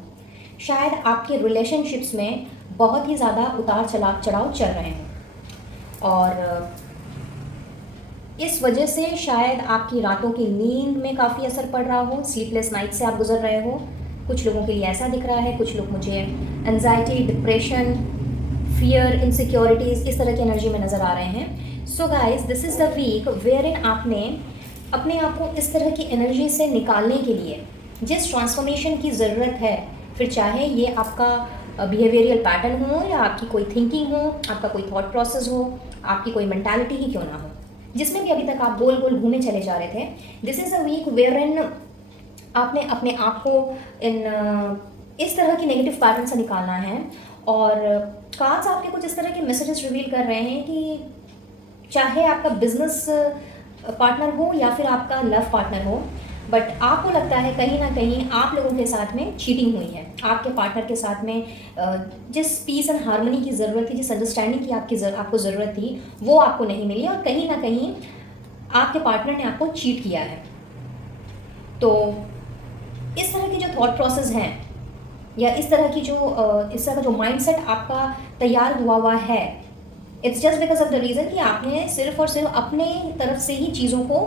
शायद आपके रिलेशनशिप्स में बहुत ही ज़्यादा उतार चढ़ाव चल रहे हैं। और इस वजह से शायद आपकी रातों की नींद में काफ़ी असर पड़ रहा हो, स्लीपलेस नाइट से आप गुजर रहे हो। कुछ लोगों के लिए ऐसा दिख रहा है, कुछ लोग मुझे एंजाइटी, डिप्रेशन, फियर, इनसिक्योरिटीज़ इस तरह की एनर्जी में नज़र आ रहे हैं। So guys, this is the week wherein आपने अपने आप को इस तरह की एनर्जी से निकालने के लिए जिस ट्रांसफॉर्मेशन की ज़रूरत है, फिर चाहे ये आपका बिहेवियरल पैटर्न हो या आपकी कोई थिंकिंग हो, आपका कोई थॉट प्रोसेस हो, आपकी कोई मेंटालिटी ही क्यों ना हो, जिसमें भी अभी तक आप गोल गोल घूमे चले जा रहे थे, this is a week wherein आपने अपने आप को इन इस तरह की नेगेटिव पैटर्न से निकालना है। और कार्ड्स आपके कुछ इस तरह के मैसेजेस रिवील कर रहे हैं कि चाहे आपका बिजनेस पार्टनर हो या फिर आपका लव पार्टनर हो, बट आपको लगता है कहीं ना कहीं आप लोगों के साथ में चीटिंग हुई है। आपके पार्टनर के साथ में जिस पीस एंड हार्मनी की ज़रूरत थी, जिस अंडरस्टैंडिंग की आपको ज़रूरत थी, वो आपको नहीं मिली और कहीं ना कहीं आपके पार्टनर ने आपको चीट किया है। तो इस तरह की जो थॉट प्रोसेस हैं या इस तरह का जो माइंडसेट आपका तैयार हुआ है, it's just because of the reason कि आपने सिर्फ और सिर्फ अपने तरफ से ही चीज़ों को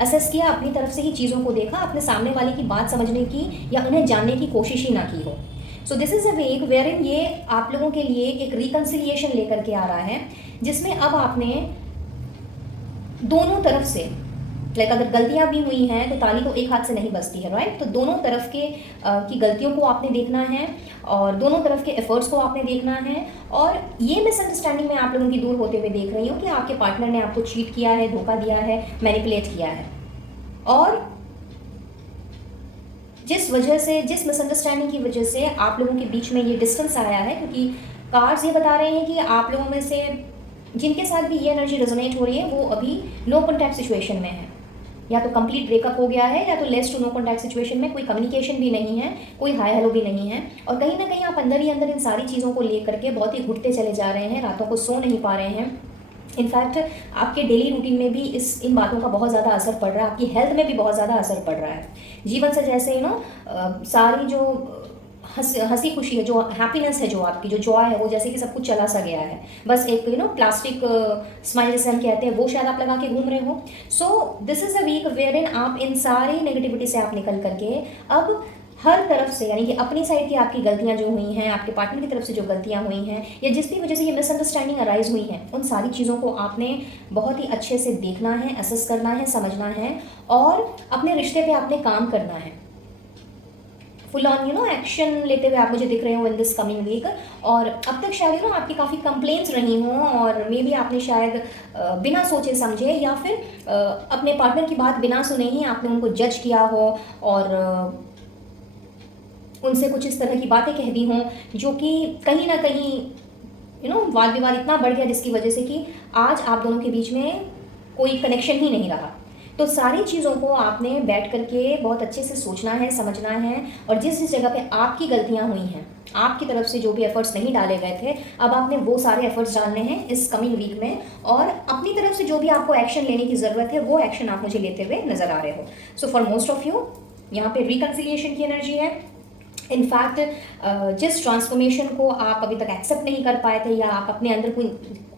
असेस किया, अपनी तरफ से ही चीज़ों को देखा, अपने सामने वाले की बात समझने की या उन्हें जानने की कोशिश ही ना की हो। So this is a week wherein ये आप लोगों के लिए एक रिकन्सिलिएशन लेकर के आ रहा है, जिसमें अब आपने दोनों तरफ से अगर गलतियां भी हुई हैं तो ताली तो एक हाथ से नहीं बजती है, राइट। तो दोनों तरफ के की गलतियों को आपने देखना है और दोनों तरफ के एफर्ट्स को आपने देखना है। और ये मिसअंडरस्टैंडिंग मैं आप लोगों की दूर होते हुए देख रही हूँ कि आपके पार्टनर ने आपको चीट किया है, धोखा दिया है, मैनिपुलेट किया है। और जिस मिसअंडरस्टैंडिंग की वजह से आप लोगों के बीच में ये डिस्टेंस आया है, क्योंकि कार्ड्स ये बता रहे हैं कि आप लोगों में से जिनके साथ भी ये एनर्जी रेजोनेट हो रही है वो अभी नो कॉन्टैक्ट सिचुएशन में है, या तो कंप्लीट ब्रेकअप हो गया है या तो less to no contact situation में, कोई कम्युनिकेशन भी नहीं है, कोई हाय हेलो भी नहीं है। और कहीं ना कहीं आप अंदर ही अंदर इन सारी चीज़ों को लेकर के बहुत ही घुटते चले जा रहे हैं, रातों को सो नहीं पा रहे हैं। इनफैक्ट आपके डेली रूटीन में भी इन बातों का बहुत ज़्यादा असर पड़ रहा है, आपकी हेल्थ में भी बहुत ज़्यादा असर पड़ रहा है। जीवन से जैसे सारी जो हंसी खुशी है, जो हैप्पीनेस है, जो आपकी जो जॉय है, वो जैसे कि सब कुछ चला सा गया है। बस एक प्लास्टिक स्माइल जैसे हम कहते हैं वो शायद आप लगा के घूम रहे हो। So this is a week wherein आप इन सारी नेगेटिविटी से आप निकल करके अब हर तरफ से, यानी कि अपनी साइड की आपकी गलतियां जो हुई हैं, आपके पार्टनर की तरफ से जो गलतियां हुई हैं, या जिस भी वजह से ये मिसअंडरस्टैंडिंग अराइज हुई है, उन सारी चीज़ों को आपने बहुत ही अच्छे से देखना है, असेस करना है, समझना है और अपने रिश्ते पे आपने काम करना है। फुल ऑन एक्शन लेते हुए आप मुझे दिख रहे हो इन दिस कमिंग वीक। और अब तक शायद आपकी काफ़ी कंप्लेंट्स रही हों और मे बी आपने शायद बिना सोचे समझे या फिर अपने पार्टनर की बात बिना सुने ही आपने उनको जज किया हो और उनसे कुछ इस तरह की बातें कह दी हों जो कि कहीं ना कहीं वाद विवाद इतना बढ़ गया जिसकी वजह से कि आज आप दोनों के बीच में कोई कनेक्शन ही नहीं रहा। तो सारी चीज़ों को आपने बैठ करके बहुत अच्छे से सोचना है, समझना है और जिस जिस जगह पे आपकी गलतियां हुई हैं, आपकी तरफ से जो भी एफर्ट्स नहीं डाले गए थे, अब आपने वो सारे एफर्ट्स डालने हैं इस कमिंग वीक में और अपनी तरफ से जो भी आपको एक्शन लेने की ज़रूरत है वो एक्शन आप मुझे लेते हुए नज़र आ रहे हो। So for most of you यहाँ पे रिकन्सिलिएशन की एनर्जी है। इनफैक्ट जिस ट्रांसफॉर्मेशन को आप अभी तक एक्सेप्ट नहीं कर पाए थे या आप अपने अंदर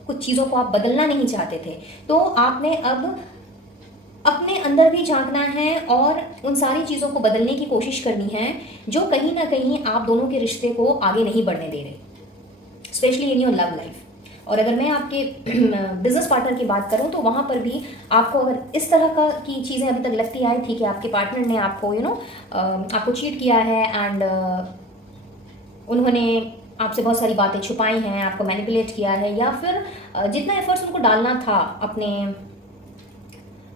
कुछ चीज़ों को आप बदलना नहीं चाहते थे, तो आपने अब अपने अंदर भी झांकना है और उन सारी चीज़ों को बदलने की कोशिश करनी है जो कहीं ना कहीं आप दोनों के रिश्ते को आगे नहीं बढ़ने दे रहे, specially in your love life. और अगर मैं आपके बिजनेस पार्टनर की बात करूं तो वहाँ पर भी आपको अगर इस तरह की चीज़ें अभी तक लगती आई थी कि आपके पार्टनर ने आपको आपको चीट किया है एंड उन्होंने आपसे बहुत सारी बातें छुपाई हैं, आपको मैनिपुलेट किया है, या फिर जितना एफर्ट्स उनको डालना था अपने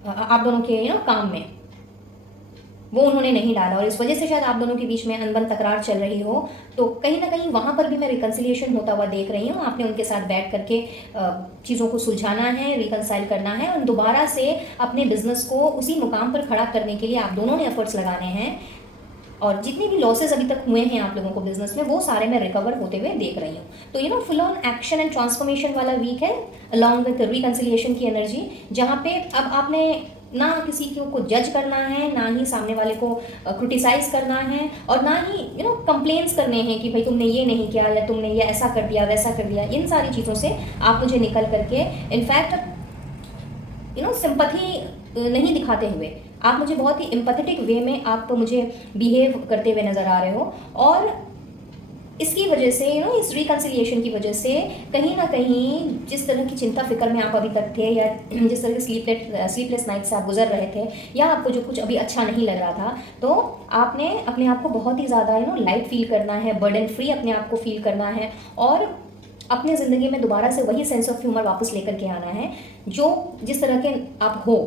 आप दोनों के काम में वो उन्होंने नहीं डाला, और इस वजह से शायद आप दोनों के बीच में अनबन तकरार चल रही हो। तो कहीं ना कहीं वहाँ पर भी मैं रिकन्सिलिएशन होता हुआ देख रही हूँ। आपने उनके साथ बैठ करके चीज़ों को सुलझाना है, रिकन्साइल करना है, और दोबारा से अपने बिजनेस को उसी मुकाम पर खड़ा करने के लिए आप दोनों ने एफर्ट्स लगाने हैं। और जितने भी लॉसेस अभी तक हुए हैं आप लोगों को बिजनेस में, वो सारे मैं रिकवर होते हुए देख रही हूँ। तो full on action and transformation वाला वीक है, अलॉन्ग विद रिकन्सिलिएशन की एनर्जी, जहाँ पे अब आपने ना किसी को जज करना है, ना ही सामने वाले को क्रिटिसाइज करना है, और ना ही कंप्लेंट्स करने हैं कि भाई तुमने ये नहीं किया, या तुमने ये ऐसा कर दिया, वैसा कर दिया। इन सारी चीज़ों से आप मुझे निकल करके इनफैक्ट सिंपैथी नहीं दिखाते हुए आप मुझे बहुत ही एम्पैथेटिक वे में आप मुझे बिहेव करते हुए नज़र आ रहे हो। और इसकी वजह से इस रिकन्सिलिएशन की वजह से कहीं ना कहीं जिस तरह की चिंता फिक्र में आप अभी तक थे, या जिस तरह के स्लीपलेस नाइट से आप गुजर रहे थे, या आपको जो कुछ अभी अच्छा नहीं लग रहा था, तो आपने अपने आप को बहुत ही ज़्यादा लाइट फील करना है, बर्डन फ्री अपने आप को फील करना है, और अपने ज़िंदगी में दोबारा से वही सेंस ऑफ ह्यूमर वापस लेकर के आना है जो जिस तरह के आप हो।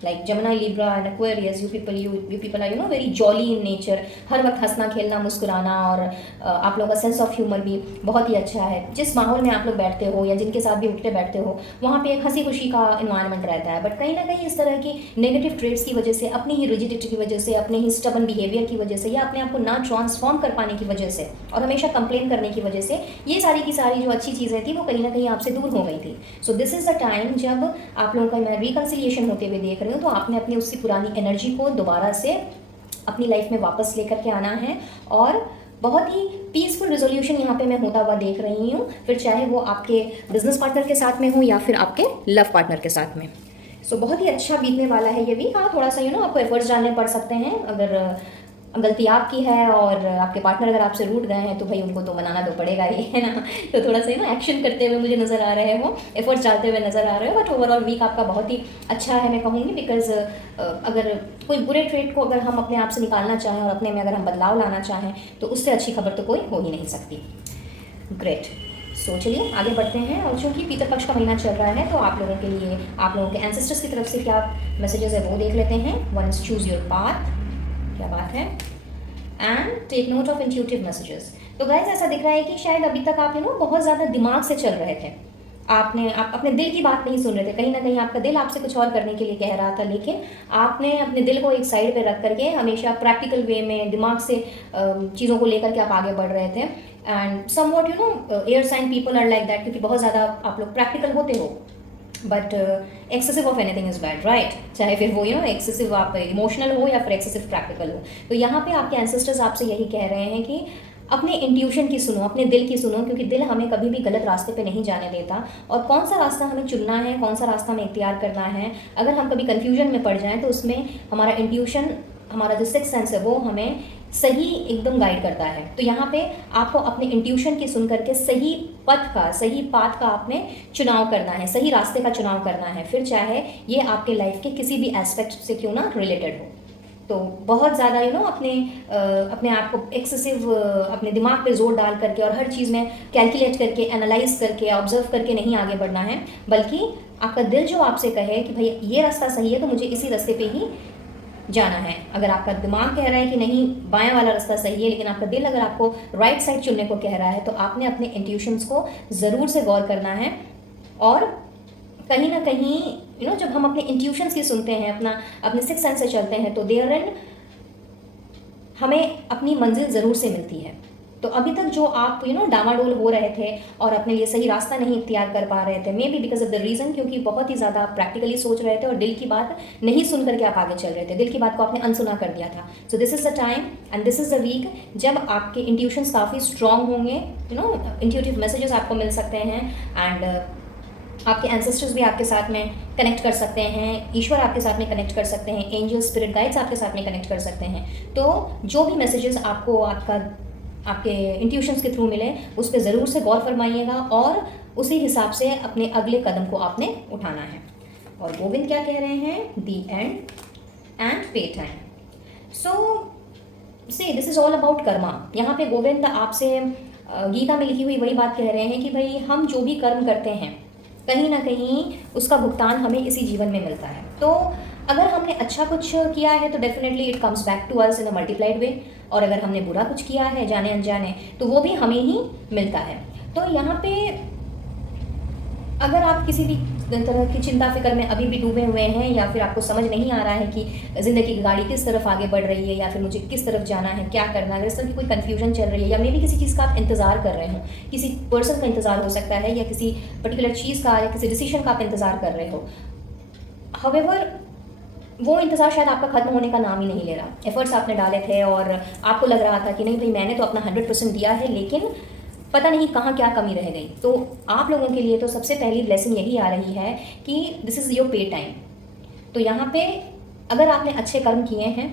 Like Gemini, Libra and Aquarius, you people are very jolly in nature। हर वक्त हंसना खेलना मुस्कुराना, और आप लोगों का सेंस ऑफ ह्यूमर भी बहुत ही अच्छा है। जिस माहौल में आप लोग बैठते हो या जिनके साथ भी उठते बैठते हो, वहाँ पे एक हंसी खुशी का इन्वायरमेंट रहता है। बट कहीं ना कहीं इस तरह की नेगेटिव ट्रेड्स की वजह से, अपनी ही रिजिडिटी की वजह से, अपने ही स्टबन बिहेवियर की वजह से, या अपने आप को ना ट्रांसफॉर्म कर पाने की वजह से, और हमेशा कंप्लेन करने की वजह से, ये सारी की सारी जो अच्छी चीज़ें थी वो कहीं ना कहीं आपसे दूर हो गई थी। सो दिस इज़ द टाइम जब आप लोगों का मैं रिकन्सिलिएशन होते हुए देख रही हूँ। तो आपने अपनी उसी पुरानी एनर्जी को दोबारा से अपनी लाइफ में वापस लेकर के आना है, और बहुत ही पीसफुल रिजोल्यूशन यहाँ पे मैं होता हुआ देख रही हूँ, फिर चाहे वो आपके बिजनेस पार्टनर के साथ में हो या फिर आपके लव पार्टनर के साथ में। सो बहुत ही अच्छा बीतने वाला है ये वीक। हाँ, थोड़ा सा आपको एफर्ट्स डालने पड़ सकते हैं। अगर गलती आपकी है और आपके पार्टनर अगर आपसे रूठ गए हैं, तो भाई उनको तो मनाना तो पड़ेगा ही, है ना। तो थोड़ा सा एक्शन करते हुए मुझे नज़र आ रहे हो, एफर्ट्स डालते हुए नज़र आ रहे हो। बट ओवरऑल वीक आपका बहुत ही अच्छा है मैं कहूँगी, बिकॉज अगर कोई बुरे ट्रेड को अगर हम अपने आप से निकालना चाहें और अपने में अगर हम बदलाव लाना चाहें, तो उससे अच्छी खबर तो कोई हो ही नहीं सकती। ग्रेट। सो चलिए आगे बढ़ते हैं। और चूँकि पितृ पक्ष का महीना चल रहा है, तो आप लोगों के लिए, आप लोगों के एंसेस्टर्स की तरफ से क्या मैसेजेस है वो देख लेते हैं। One is choose your path, क्या बात है, and take note of intuitive messages. तो गाइस ऐसा दिख रहा है कि शायद अभी तक आप बहुत ज़्यादा दिमाग से चल रहे थे, आप अपने दिल की बात नहीं सुन रहे थे। कहीं ना कहीं आपका दिल आपसे कुछ और करने के लिए कह रहा था, लेकिन आपने अपने दिल को एक साइड पे रख करके हमेशा प्रैक्टिकल वे में दिमाग से चीज़ों को लेकर के आप आगे बढ़ रहे थे। And somewhat air sign people are like that, क्योंकि बहुत ज़्यादा आप लोग प्रैक्टिकल होते हो, but excessive of anything is bad, right. चाहे फिर वो एक्सेसिव आप इमोशनल हो या फिर एक्सेसिव प्रैक्टिकल हो। तो यहाँ पे आपके एंसेस्टर्स आपसे यही कह रहे हैं कि अपने इंट्यूशन की सुनो, अपने दिल की सुनो, क्योंकि दिल हमें कभी भी गलत रास्ते पे नहीं जाने देता। और कौन सा रास्ता हमें चुनना है, कौन सा रास्ता हमें इख्तियार करना है, अगर हम कभी कन्फ्यूजन में पड़ जाएँ, तो उसमें हमारा इंट्यूशन, हमारा जो सिक्स्थ सेंस है, वो हमें सही एकदम गाइड करता है। तो यहाँ पे आपको अपने इंट्यूशन की सुन करके सही पथ का, सही पाथ का आपने चुनाव करना है, सही रास्ते का चुनाव करना है, फिर चाहे ये आपके लाइफ के किसी भी एस्पेक्ट से क्यों ना रिलेटेड हो। तो बहुत ज़्यादा अपने आप को एक्सेसिव अपने दिमाग पे जोर डाल करके और हर चीज़ में कैलकुलेट करके, एनालाइज करके, ऑब्जर्व करके नहीं आगे बढ़ना है, बल्कि आपका दिल जो आपसे कहे कि भाई ये रास्ता सही है, तो मुझे इसी रास्ते पे ही जाना है। अगर आपका दिमाग कह रहा है कि नहीं बायां वाला रास्ता सही है, लेकिन आपका दिल अगर आपको राइट साइड चुनने को कह रहा है, तो आपने अपने इंट्यूशंस को ज़रूर से गौर करना है। और कहीं ना कहीं जब हम अपने इंट्यूशंस की सुनते हैं, अपने सिक्स सेंस से चलते हैं, तो देयर एंड हमें अपनी मंजिल ज़रूर से मिलती है। तो अभी तक जो आप डामाडोल हो रहे थे और अपने लिए सही रास्ता नहीं इख्तियार कर पा रहे थे, may be because of the reason, क्योंकि बहुत ही ज़्यादा आप प्रैक्टिकली सोच रहे थे और दिल की बात नहीं सुन करके आप आगे चल रहे थे, दिल की बात को आपने अनसुना कर दिया था। So this is the time and this is the week जब आपके इंट्यूशंस काफ़ी स्ट्रॉन्ग होंगे, इंट्यूटिव मैसेजेस आपको मिल सकते हैं, एंड आपके एंसेस्टर्स भी आपके साथ में कनेक्ट कर सकते हैं, ईश्वर आपके साथ में कनेक्ट कर सकते हैं, एंजल स्पिरिट गाइड्स आपके साथ में कनेक्ट कर सकते हैं। तो जो भी मैसेजेस आपको आपके इंट्यूशंस के थ्रू मिले, उस पर ज़रूर से गौर फरमाइएगा और उसी हिसाब से अपने अगले कदम को आपने उठाना है। और गोविंद क्या कह रहे हैं, दी एंड एंड पे टाइम। सो से this is all about Karma. यहाँ पे गोविंद आपसे गीता में लिखी हुई वही बात कह रहे हैं कि भाई हम जो भी कर्म करते हैं, कहीं ना कहीं उसका भुगतान हमें इसी जीवन में मिलता है। तो अगर हमने अच्छा कुछ किया है तो definitely it comes back to us in a multiplied way, और अगर हमने बुरा कुछ किया है जाने अनजाने तो वो भी हमें ही मिलता है। तो यहाँ पे अगर आप किसी भी तरह की चिंता फिक्र में अभी भी डूबे हुए हैं, या फिर आपको समझ नहीं आ रहा है कि ज़िंदगी की गाड़ी किस तरफ आगे बढ़ रही है, या फिर मुझे किस तरफ जाना है, क्या करना है, अगर इस तरह की कोई कन्फ्यूजन चल रही है, या मे भी किसी चीज़ का आप इंतज़ार कर रहे हो, किसी पर्सन का इंतज़ार हो सकता है, या किसी पर्टिकुलर चीज़ का या किसी डिसीजन का आप इंतज़ार कर रहे हो, हाउएवर वो इंतज़ार शायद आपका ख़त्म होने का नाम ही नहीं ले रहा। एफर्ट्स आपने डाले थे और आपको लग रहा था कि नहीं भाई मैंने तो अपना 100% दिया है, लेकिन पता नहीं कहाँ क्या कमी रह गई। तो आप लोगों के लिए तो सबसे पहली ब्लेसिंग यही आ रही है कि this is your pay time. तो यहाँ पे अगर आपने अच्छे कर्म किए हैं,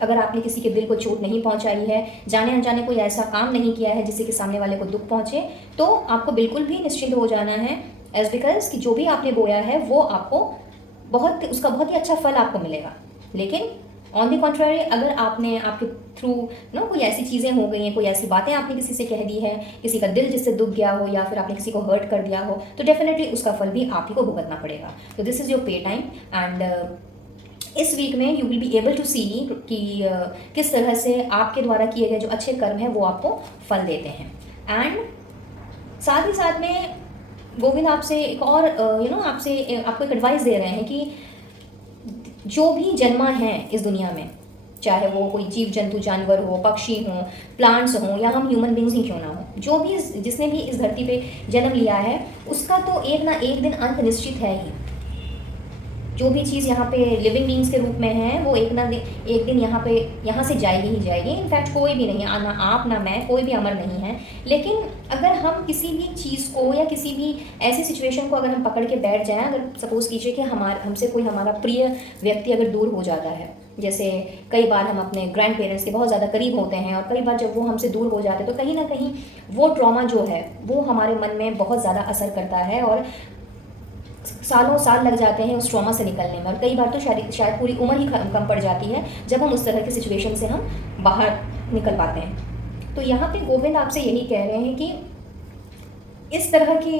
अगर आपने किसी के दिल को चोट नहीं पहुँचाई है, जाने अनजाने कोई ऐसा काम नहीं किया है जिससे कि सामने वाले को दुख पहुँचे, तो आपको बिल्कुल भी निश्चिंत हो जाना है, एज बिकॉज कि जो भी आपने बोया है वो आपको उसका बहुत ही अच्छा फल आपको मिलेगा। लेकिन ऑन दी कॉन्ट्ररी, अगर आपने आपके थ्रू कोई ऐसी चीज़ें हो गई हैं, कोई ऐसी बातें आपने किसी से कह दी है, किसी का दिल जिससे दुख गया हो, या फिर आपने किसी को हर्ट कर दिया हो, तो डेफिनेटली उसका फल भी आप ही को भुगतना पड़ेगा। तो this is your pay time, and इस वीक में you will be able to see कि किस तरह से आपके द्वारा किए गए जो अच्छे कर्म हैं वो आपको फल देते हैं। एंड साथ ही साथ में गोविंद आपसे एक और आपको एक एडवाइस दे रहे हैं कि जो भी जन्मा है इस दुनिया में, चाहे वो कोई जीव जंतु जानवर हो, पक्षी हो, प्लांट्स हो, या हम ह्यूमन बींग्स ही क्यों ना हो, जो भी जिसने भी इस धरती पे जन्म लिया है उसका तो एक ना एक दिन अंत निश्चित है ही। जो भी चीज़ यहाँ पे लिविंग बींग्स के रूप में है वो एक दिन यहाँ से जाएगी ही जाएगी। इनफैक्ट कोई भी नहीं है, ना आप ना मैं, कोई भी अमर नहीं है। लेकिन अगर हम किसी भी चीज़ को या किसी भी ऐसी सिचुएशन को अगर हम पकड़ के बैठ जाएं, अगर सपोज़ कीजिए कि हमसे कोई हमारा प्रिय व्यक्ति अगर दूर हो जाता है, जैसे कई बार हम अपने ग्रैंड पेरेंट्स के बहुत ज़्यादा करीब होते हैं, और कई बार जब वो हमसे दूर हो जाते हैं तो कहीं ना कहीं वो ट्रॉमा जो है वो हमारे मन में बहुत ज़्यादा असर करता है, और सालों साल लग जाते हैं उस ट्रॉमा से निकलने में, और कई बार तो शायद पूरी उम्र ही कम पड़ जाती है जब हम उस तरह की सिचुएशन से हम बाहर निकल पाते हैं। तो यहाँ पे गोविंद आपसे यही कह रहे हैं कि इस तरह की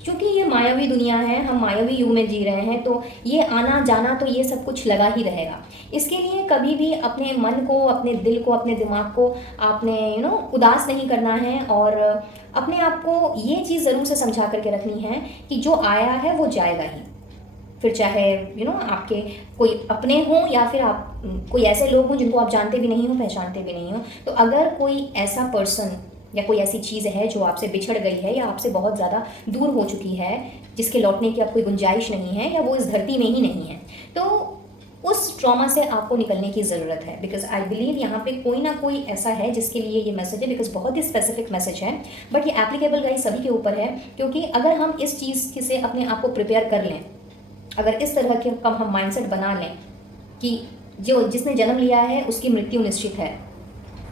क्योंकि ये मायावी दुनिया है, हम मायावी युग में जी रहे हैं, तो ये आना जाना तो ये सब कुछ लगा ही रहेगा। इसके लिए कभी भी अपने मन को, अपने दिल को, अपने दिमाग को आपने उदास नहीं करना है, और अपने आप को ये चीज़ ज़रूर से समझा करके रखनी है कि जो आया है वो जाएगा ही। फिर चाहे आपके कोई अपने हों, या फिर आप कोई ऐसे लोग हों जिनको आप जानते भी नहीं हो, पहचानते भी नहीं हो, तो अगर कोई ऐसा पर्सन या कोई ऐसी चीज़ है जो आपसे बिछड़ गई है या आपसे बहुत ज़्यादा दूर हो चुकी है, जिसके लौटने की अब कोई गुंजाइश नहीं है, या वो इस धरती में ही नहीं है, तो उस ट्रॉमा से आपको निकलने की ज़रूरत है। बिकॉज आई बिलीव यहाँ पे कोई ना कोई ऐसा है जिसके लिए ये मैसेज है, बिकॉज बहुत ही स्पेसिफिक मैसेज है, बट ये एप्लीकेबल गाइस सभी के ऊपर है। क्योंकि अगर हम इस चीज़ से अपने आप को प्रिपेयर कर लें, अगर इस तरह के हम माइंडसेट बना लें कि जिसने जन्म लिया है उसकी मृत्यु निश्चित है,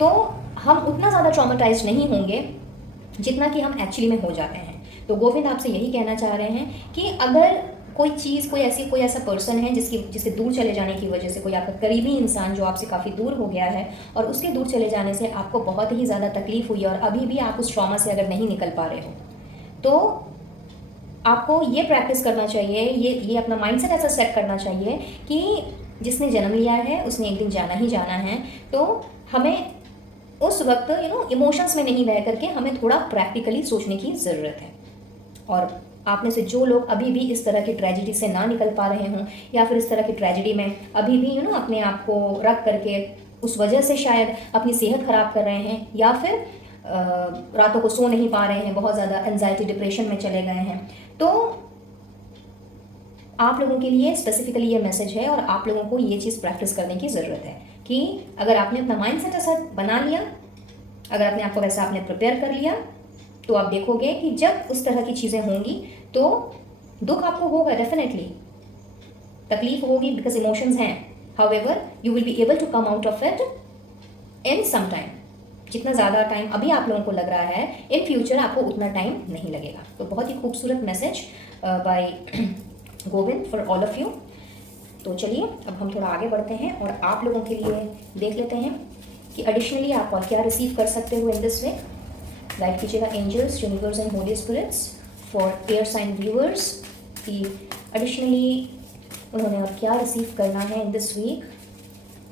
तो हम उतना ज़्यादा ट्रॉमेटाइज नहीं होंगे जितना कि हम एक्चुअली में हो जाते हैं। तो गोविंद आपसे यही कहना चाह रहे हैं कि अगर कोई चीज़, कोई ऐसा पर्सन है जिसके दूर चले जाने की वजह से, कोई आपका करीबी इंसान जो आपसे काफ़ी दूर हो गया है और उसके दूर चले जाने से आपको बहुत ही ज़्यादा तकलीफ हुई, और अभी भी आप उस ट्रॉमा से अगर नहीं निकल पा रहे हो, तो आपको ये प्रैक्टिस करना चाहिए, ये अपना माइंडसेट ऐसा सेट करना चाहिए कि जिसने जन्म लिया है उसने एक दिन जाना ही जाना है। तो हमें उस वक्त इमोशंस में नहीं बह करके हमें थोड़ा प्रैक्टिकली सोचने की ज़रूरत है। और आप में से जो लोग अभी भी इस तरह की ट्रेजिडी से ना निकल पा रहे हों, या फिर इस तरह की ट्रेजिडी में अभी भी अपने आप को रख करके उस वजह से शायद अपनी सेहत ख़राब कर रहे हैं, या फिर रातों को सो नहीं पा रहे हैं, बहुत ज़्यादा एंजाइटी डिप्रेशन में चले गए हैं, तो आप लोगों के लिए स्पेसिफिकली ये मैसेज है, और आप लोगों को ये चीज़ प्रैक्टिस करने की ज़रूरत है कि अगर आपने अपना माइंडसेट ऐसा बना लिया, अगर अपने आप को वैसा आपने प्रिपेयर कर लिया, तो आप देखोगे कि जब उस तरह की चीज़ें होंगी तो दुख आपको होगा, डेफिनेटली तकलीफ होगी, बिकॉज इमोशंस हैं। However you will be able to come out of it in some time. जितना ज़्यादा टाइम अभी आप लोगों को लग रहा है, इन फ्यूचर आपको उतना टाइम नहीं लगेगा। तो बहुत ही खूबसूरत message bye Govind for all of you. तो चलिए अब हम थोड़ा आगे बढ़ते हैं और आप लोगों के लिए देख लेते हैं कि एडिशनली आप और क्या रिसीव कर सकते हो इन दिस वे। लाइक कीजिएगा angels, universe and holy spirits for air sign viewers कि एडिशनली उन्होंने अब क्या रिसीव करना है in this week.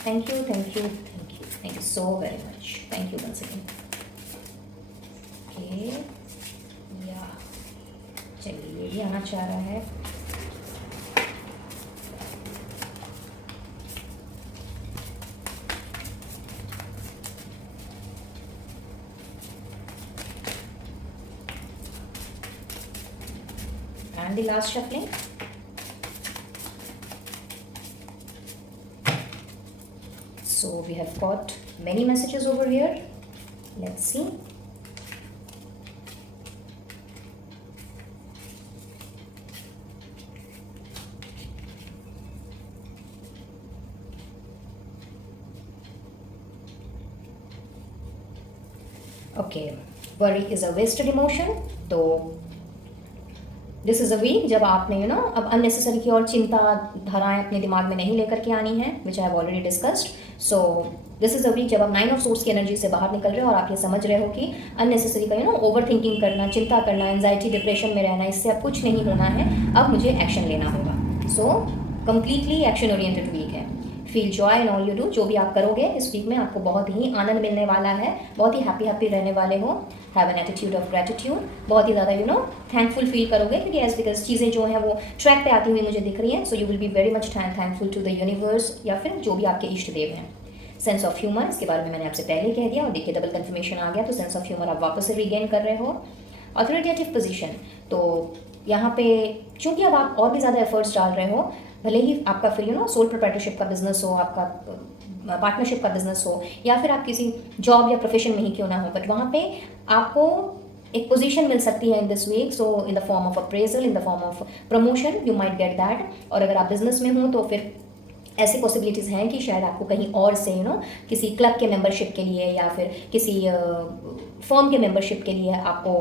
Thank you thank you thank you thank you so very much, thank you once again. Okay या चलिए ये भी आना चाह रहा है। And the last shuffling. So we have got many messages over here. Let's see. Okay, worry is a wasted emotion. तो this is a week जब आपने अब अननेसेसरी की और चिंता धाराएं अपने दिमाग में नहीं लेकर के आनी है, which I have already discussed. So this is a week जब आप 9 ऑफ सोर्स की एनर्जी से बाहर निकल रहे हो और आप ये समझ रहे हो कि अननेसेसरी का ओवर थिंकिंग करना, चिंता करना, एंजाइटी, डिप्रेशन में रहना, इससे अब कुछ नहीं होना है, अब मुझे एक्शन लेना होगा। So completely action oriented week है। Feel joy in all you do, जो भी आप करोगे इस वीक में आपको बहुत ही आनंद मिलने वाला है, बहुत ही हैप्पी रहने वाले हो। Have an attitude of gratitude, बहुत ही ज़्यादा थैंकफुल फील करोगे, क्योंकि एज बिकॉज चीज़ें जो हैं वो ट्रैक पे आती हुई मुझे दिख रही हैं। So you will be very much thankful to the universe या फिर जो भी आपके इष्ट देव हैं। सेंस ऑफ ह्यूमर, इसके बारे में मैंने आपसे पहले ही कह दिया और देखिए डबल कन्फर्मेशन आ गया, तो सेंस ऑफ ह्यूमर आप वापस से रिगेन कर रहे हो। ऑथोरिटेटिव पोजीशन, तो यहाँ पे चूँकि अब आप और भी ज़्यादा एफर्ट्स डाल रहे हो, भले ही आपका फिर सोल प्रोप्राइटरशिप का बिजनेस हो, आपका पार्टनरशिप का बिजनेस हो, या फिर आप किसी जॉब या प्रोफेशन में ही क्यों ना हो, बट वहाँ पे आपको एक पोजीशन मिल सकती है in this week. So in the form of appraisal, in the form of promotion, you might get that. और अगर आप बिजनेस में हो तो फिर ऐसी पॉसिबिलिटीज़ हैं कि शायद आपको कहीं और से किसी क्लब के मेंबरशिप के लिए या फिर किसी फर्म के मेंबरशिप के लिए आपको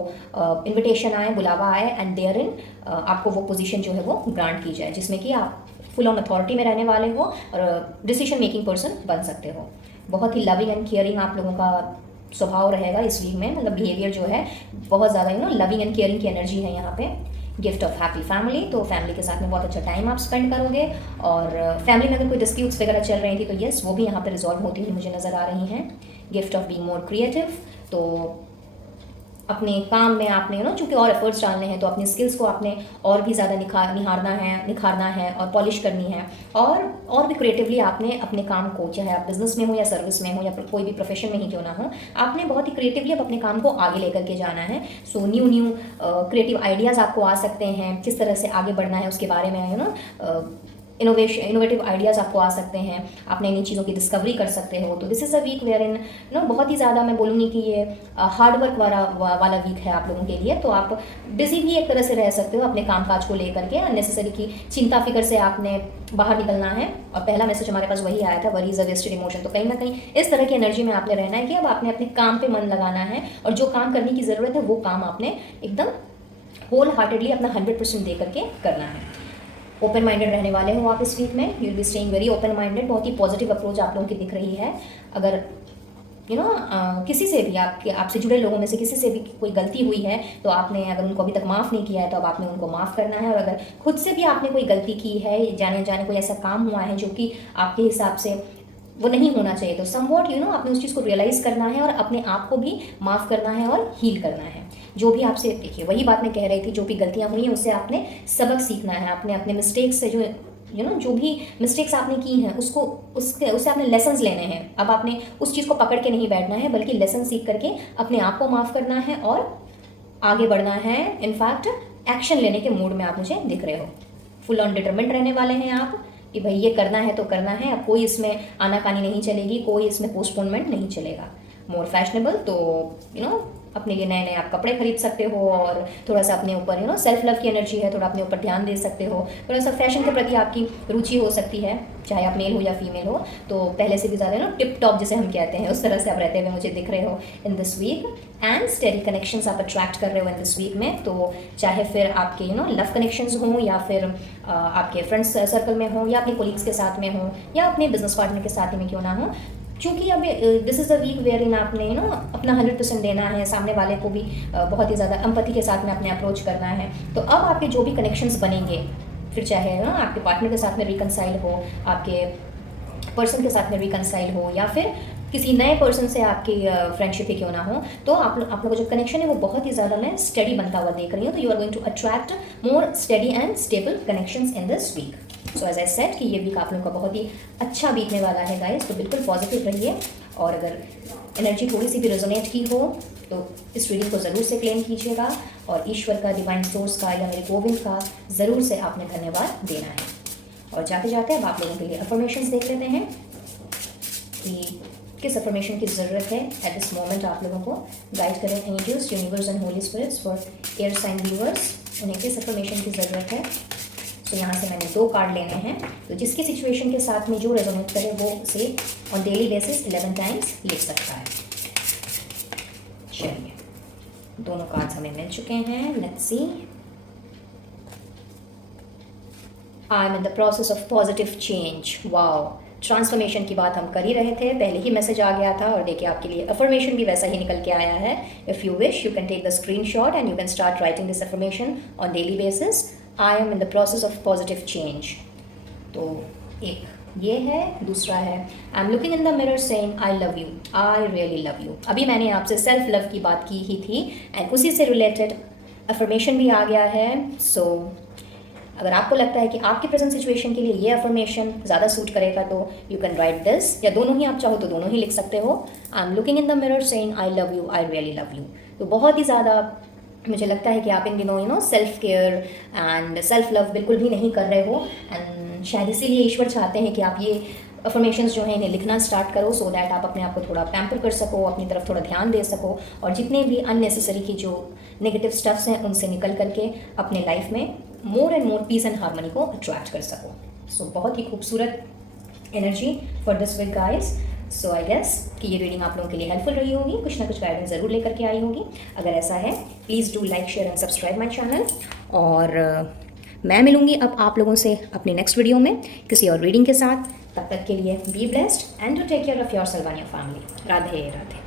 इनविटेशन आए, बुलावा आए, एंड देयर इन आपको वो पोजीशन जो है वो ग्रांट की जाए, जिसमें कि आप फुल ऑन अथॉरिटी में रहने वाले हो और डिसीजन मेकिंग पर्सन बन सकते हो। बहुत ही लविंग एंड केयरिंग आप लोगों का स्वभाव रहेगा इस वीक में, मतलब बिहेवियर जो है बहुत ज़्यादा लविंग एंड केयरिंग की एनर्जी है यहाँ पे। गिफ्ट ऑफ हैप्पी फैमिली, तो फैमिली के साथ में बहुत अच्छा टाइम आप स्पेंड करोगे। और फैमिली में अगर कोई डिस्प्यूट्स वगैरह चल रही थी तो येस वो भी यहाँ पे रिजॉल्व होती हुई मुझे नज़र आ रही हैं। Gift of being more creative, तो अपने काम में आपने चूँकि और एफर्ट्स डालने हैं तो अपनी स्किल्स को आपने और भी ज़्यादा निखारना है और पॉलिश करनी है, और भी क्रिएटिवली आपने अपने काम को, चाहे आप बिजनेस में हो या सर्विस में हो या कोई भी प्रोफेशन में ही क्यों ना हो, आपने बहुत ही क्रिएटिवली अब अपने काम को आगे लेकर के जाना है। सो न्यू क्रिएटिव आइडियाज़ आपको आ सकते हैं, किस तरह से आगे बढ़ना है उसके बारे में इनोवेटिव आइडियाज़ आपको आ सकते हैं, आप नई नई चीज़ों की डिस्कवरी कर सकते हो। तो this is a week wherein बहुत ही ज़्यादा मैं बोलूँगी कि ये हार्ड वर्क वाला वीक है आप लोगों के लिए। तो आप बिजी भी एक तरह से रह सकते हो अपने कामकाज को लेकर के, अननेसेसरी की चिंता फिक्र से आपने बाहर निकलना है। और पहला मैसेज हमारे पास वही आया था, worry is a wasted emotion. तो कहीं ना कहीं इस तरह की एनर्जी में आपने रहना है कि अब आपने अपने काम पर मन लगाना है और जो काम करने की ज़रूरत है वो काम आपने एकदम होल हार्टेडली अपना 100% दे करके करना है। ओपन माइंडेड रहने वाले हो आप इस वीक में, you will be staying very open minded, बहुत ही पॉजिटिव अप्रोच आप लोगों की दिख रही है। अगर किसी से भी आपसे जुड़े लोगों में से किसी से भी कोई गलती हुई है तो आपने अगर उनको अभी तक माफ़ नहीं किया है तो अब आपने उनको माफ़ करना है। और अगर खुद से भी आपने कोई गलती की है, जाने कोई ऐसा काम हुआ है जो कि आपके हिसाब से वो नहीं होना चाहिए, तो समवॉट आपने उस चीज़ को रियलाइज़ करना है और अपने आप को भी माफ़ करना है और हील करना है। जो भी आपसे, देखिए वही बात मैं कह रही थी, जो भी गलतियाँ हुई हैं उससे आपने सबक सीखना है। आपने अपने मिस्टेक्स से जो भी मिस्टेक्स आपने की हैं उससे आपने लेसन्स लेने हैं। अब आपने उस चीज़ को पकड़ के नहीं बैठना है, बल्कि लेसन सीख करके अपने आप को माफ़ करना है और आगे बढ़ना है। इनफैक्ट एक्शन लेने के मूड में आप मुझे दिख रहे हो, फुल ऑन डिटरमिन्ड रहने वाले हैं आप कि भाई ये करना है तो करना है, अब कोई इसमें आनाकानी नहीं चलेगी, कोई इसमें पोस्टपोनमेंट नहीं चलेगा। मोर फैशनेबल, तो अपने लिए नए आप कपड़े खरीद सकते हो और थोड़ा सा अपने ऊपर सेल्फ लव की एनर्जी है, थोड़ा अपने ऊपर ध्यान दे सकते हो, थोड़ा सा फैशन के प्रति आपकी रुचि हो सकती है, चाहे आप मेल हो या फीमेल हो। तो पहले से भी ज़्यादा टिप टॉप जिसे हम कहते हैं उस तरह से आप रहते हुए मुझे दिख रहे हो in this week. And steady connections आप अट्रैक्ट कर रहे हो इन दिस वीक में, तो चाहे फिर आपके लव कनेक्शंस हों या फिर आपके फ्रेंड्स सर्कल में हों या अपने कोलीग्स के साथ में हों या अपने बिजनेस पार्टनर के साथ में क्यों ना हो, क्योंकि अब this is the week wherein आपने अपना 100% देना है, सामने वाले को भी बहुत ही ज़्यादा एम्पैथी के साथ में अपने अप्रोच करना है। तो अब आपके जो भी कनेक्शंस बनेंगे, फिर चाहे आपके पार्टनर के साथ में रिकनसाइल हो, आपके पर्सन के साथ में रिकनसाइल हो, या फिर किसी नए पर्सन से आपकी फ्रेंडशिप ही क्यों ना हो, तो आप लोगों का जो कनेक्शन है वो बहुत ही ज़्यादा मैं स्टडी बनता हुआ देख रही हूँ। तो you are going to attract more steady and stable connections in this week. So as I said कि ये वीक आप लोगों का बहुत ही अच्छा बीतने वाला है गाइस, तो बिल्कुल पॉजिटिव रहिए। और अगर एनर्जी थोड़ी सी भी रेजोनेट की हो तो इस रीडिंग को ज़रूर से क्लेम कीजिएगा, और ईश्वर का, डिवाइन सोर्स का या मेरे गोविंद का ज़रूर से आपने धन्यवाद देना है। और जाते जाते अब आप लोगों के लिए अफर्मेशंस देख लेते हैं कि किस अफर्मेशन की ज़रूरत है एट दिस मोमेंट। आप लोगों को गाइड करें angels, universe and holy spirits for air sign viewers, उन्हें किस अफर्मेशन की ज़रूरत है। तो यहाँ से मैंने 2 कार्ड लेने हैं, तो जिसकी सिचुएशन के साथ में जो रेजोनेट करे वो उसे ऑन डेली बेसिस 11 टाइम्स लिख सकता है। चलिए, दोनों कार्ड्स हमें मिल चुके हैं। Let's see. I am in the process of positive change. Wow, transformation की बात हम कर ही रहे थे, पहले ही मैसेज आ गया था, और देखिए आपके लिए अफर्मेशन भी वैसा ही निकल के आया है। If you wish you can take the screenshot and you can start writing this affirmation on daily basis. I am in the process of positive change. तो एक ये है, दूसरा है I am looking in the mirror saying I love you, I really love you. अभी मैंने आपसे self love की बात की ही थी, एंड उसी से रिलेटेड अफर्मेशन भी आ गया है। सो अगर आपको लगता है कि आपकी प्रेजेंट सिचुएशन के लिए ये अफर्मेशन ज़्यादा सूट करेगा तो यू कैन राइट दिस, या दोनों ही आप चाहो तो दोनों ही लिख सकते हो। आई am looking in the mirror saying I love you, I really love you. तो बहुत ही ज़्यादा मुझे लगता है कि आप इन दिनों self care and self love बिल्कुल भी नहीं कर रहे हो, एंड शायद इसीलिए ईश्वर चाहते हैं कि आप ये अफर्मेशंस जो हैं इन्हें लिखना स्टार्ट करो, सो दैट आप अपने आप को थोड़ा पैम्पर कर सको, अपनी तरफ थोड़ा ध्यान दे सको, और जितने भी अननेसेसरी की जो नेगेटिव स्टफ्स हैं उनसे निकल करके अपने लाइफ में more and more peace and harmony को अट्रैक्ट कर सको। सो बहुत ही खूबसूरत energy for this week guys. So I guess कि ये रीडिंग आप लोगों के लिए हेल्पफुल रही होगी, कुछ ना कुछ गाइडेंस ज़रूर लेकर के आई होगी। अगर ऐसा है please do like, share and subscribe my channel. और मैं मिलूँगी अब आप लोगों से अपनी नेक्स्ट वीडियो में किसी और रीडिंग के साथ। तब तक के लिए be blessed and to take care of yourself and your family. Radhe Radhe.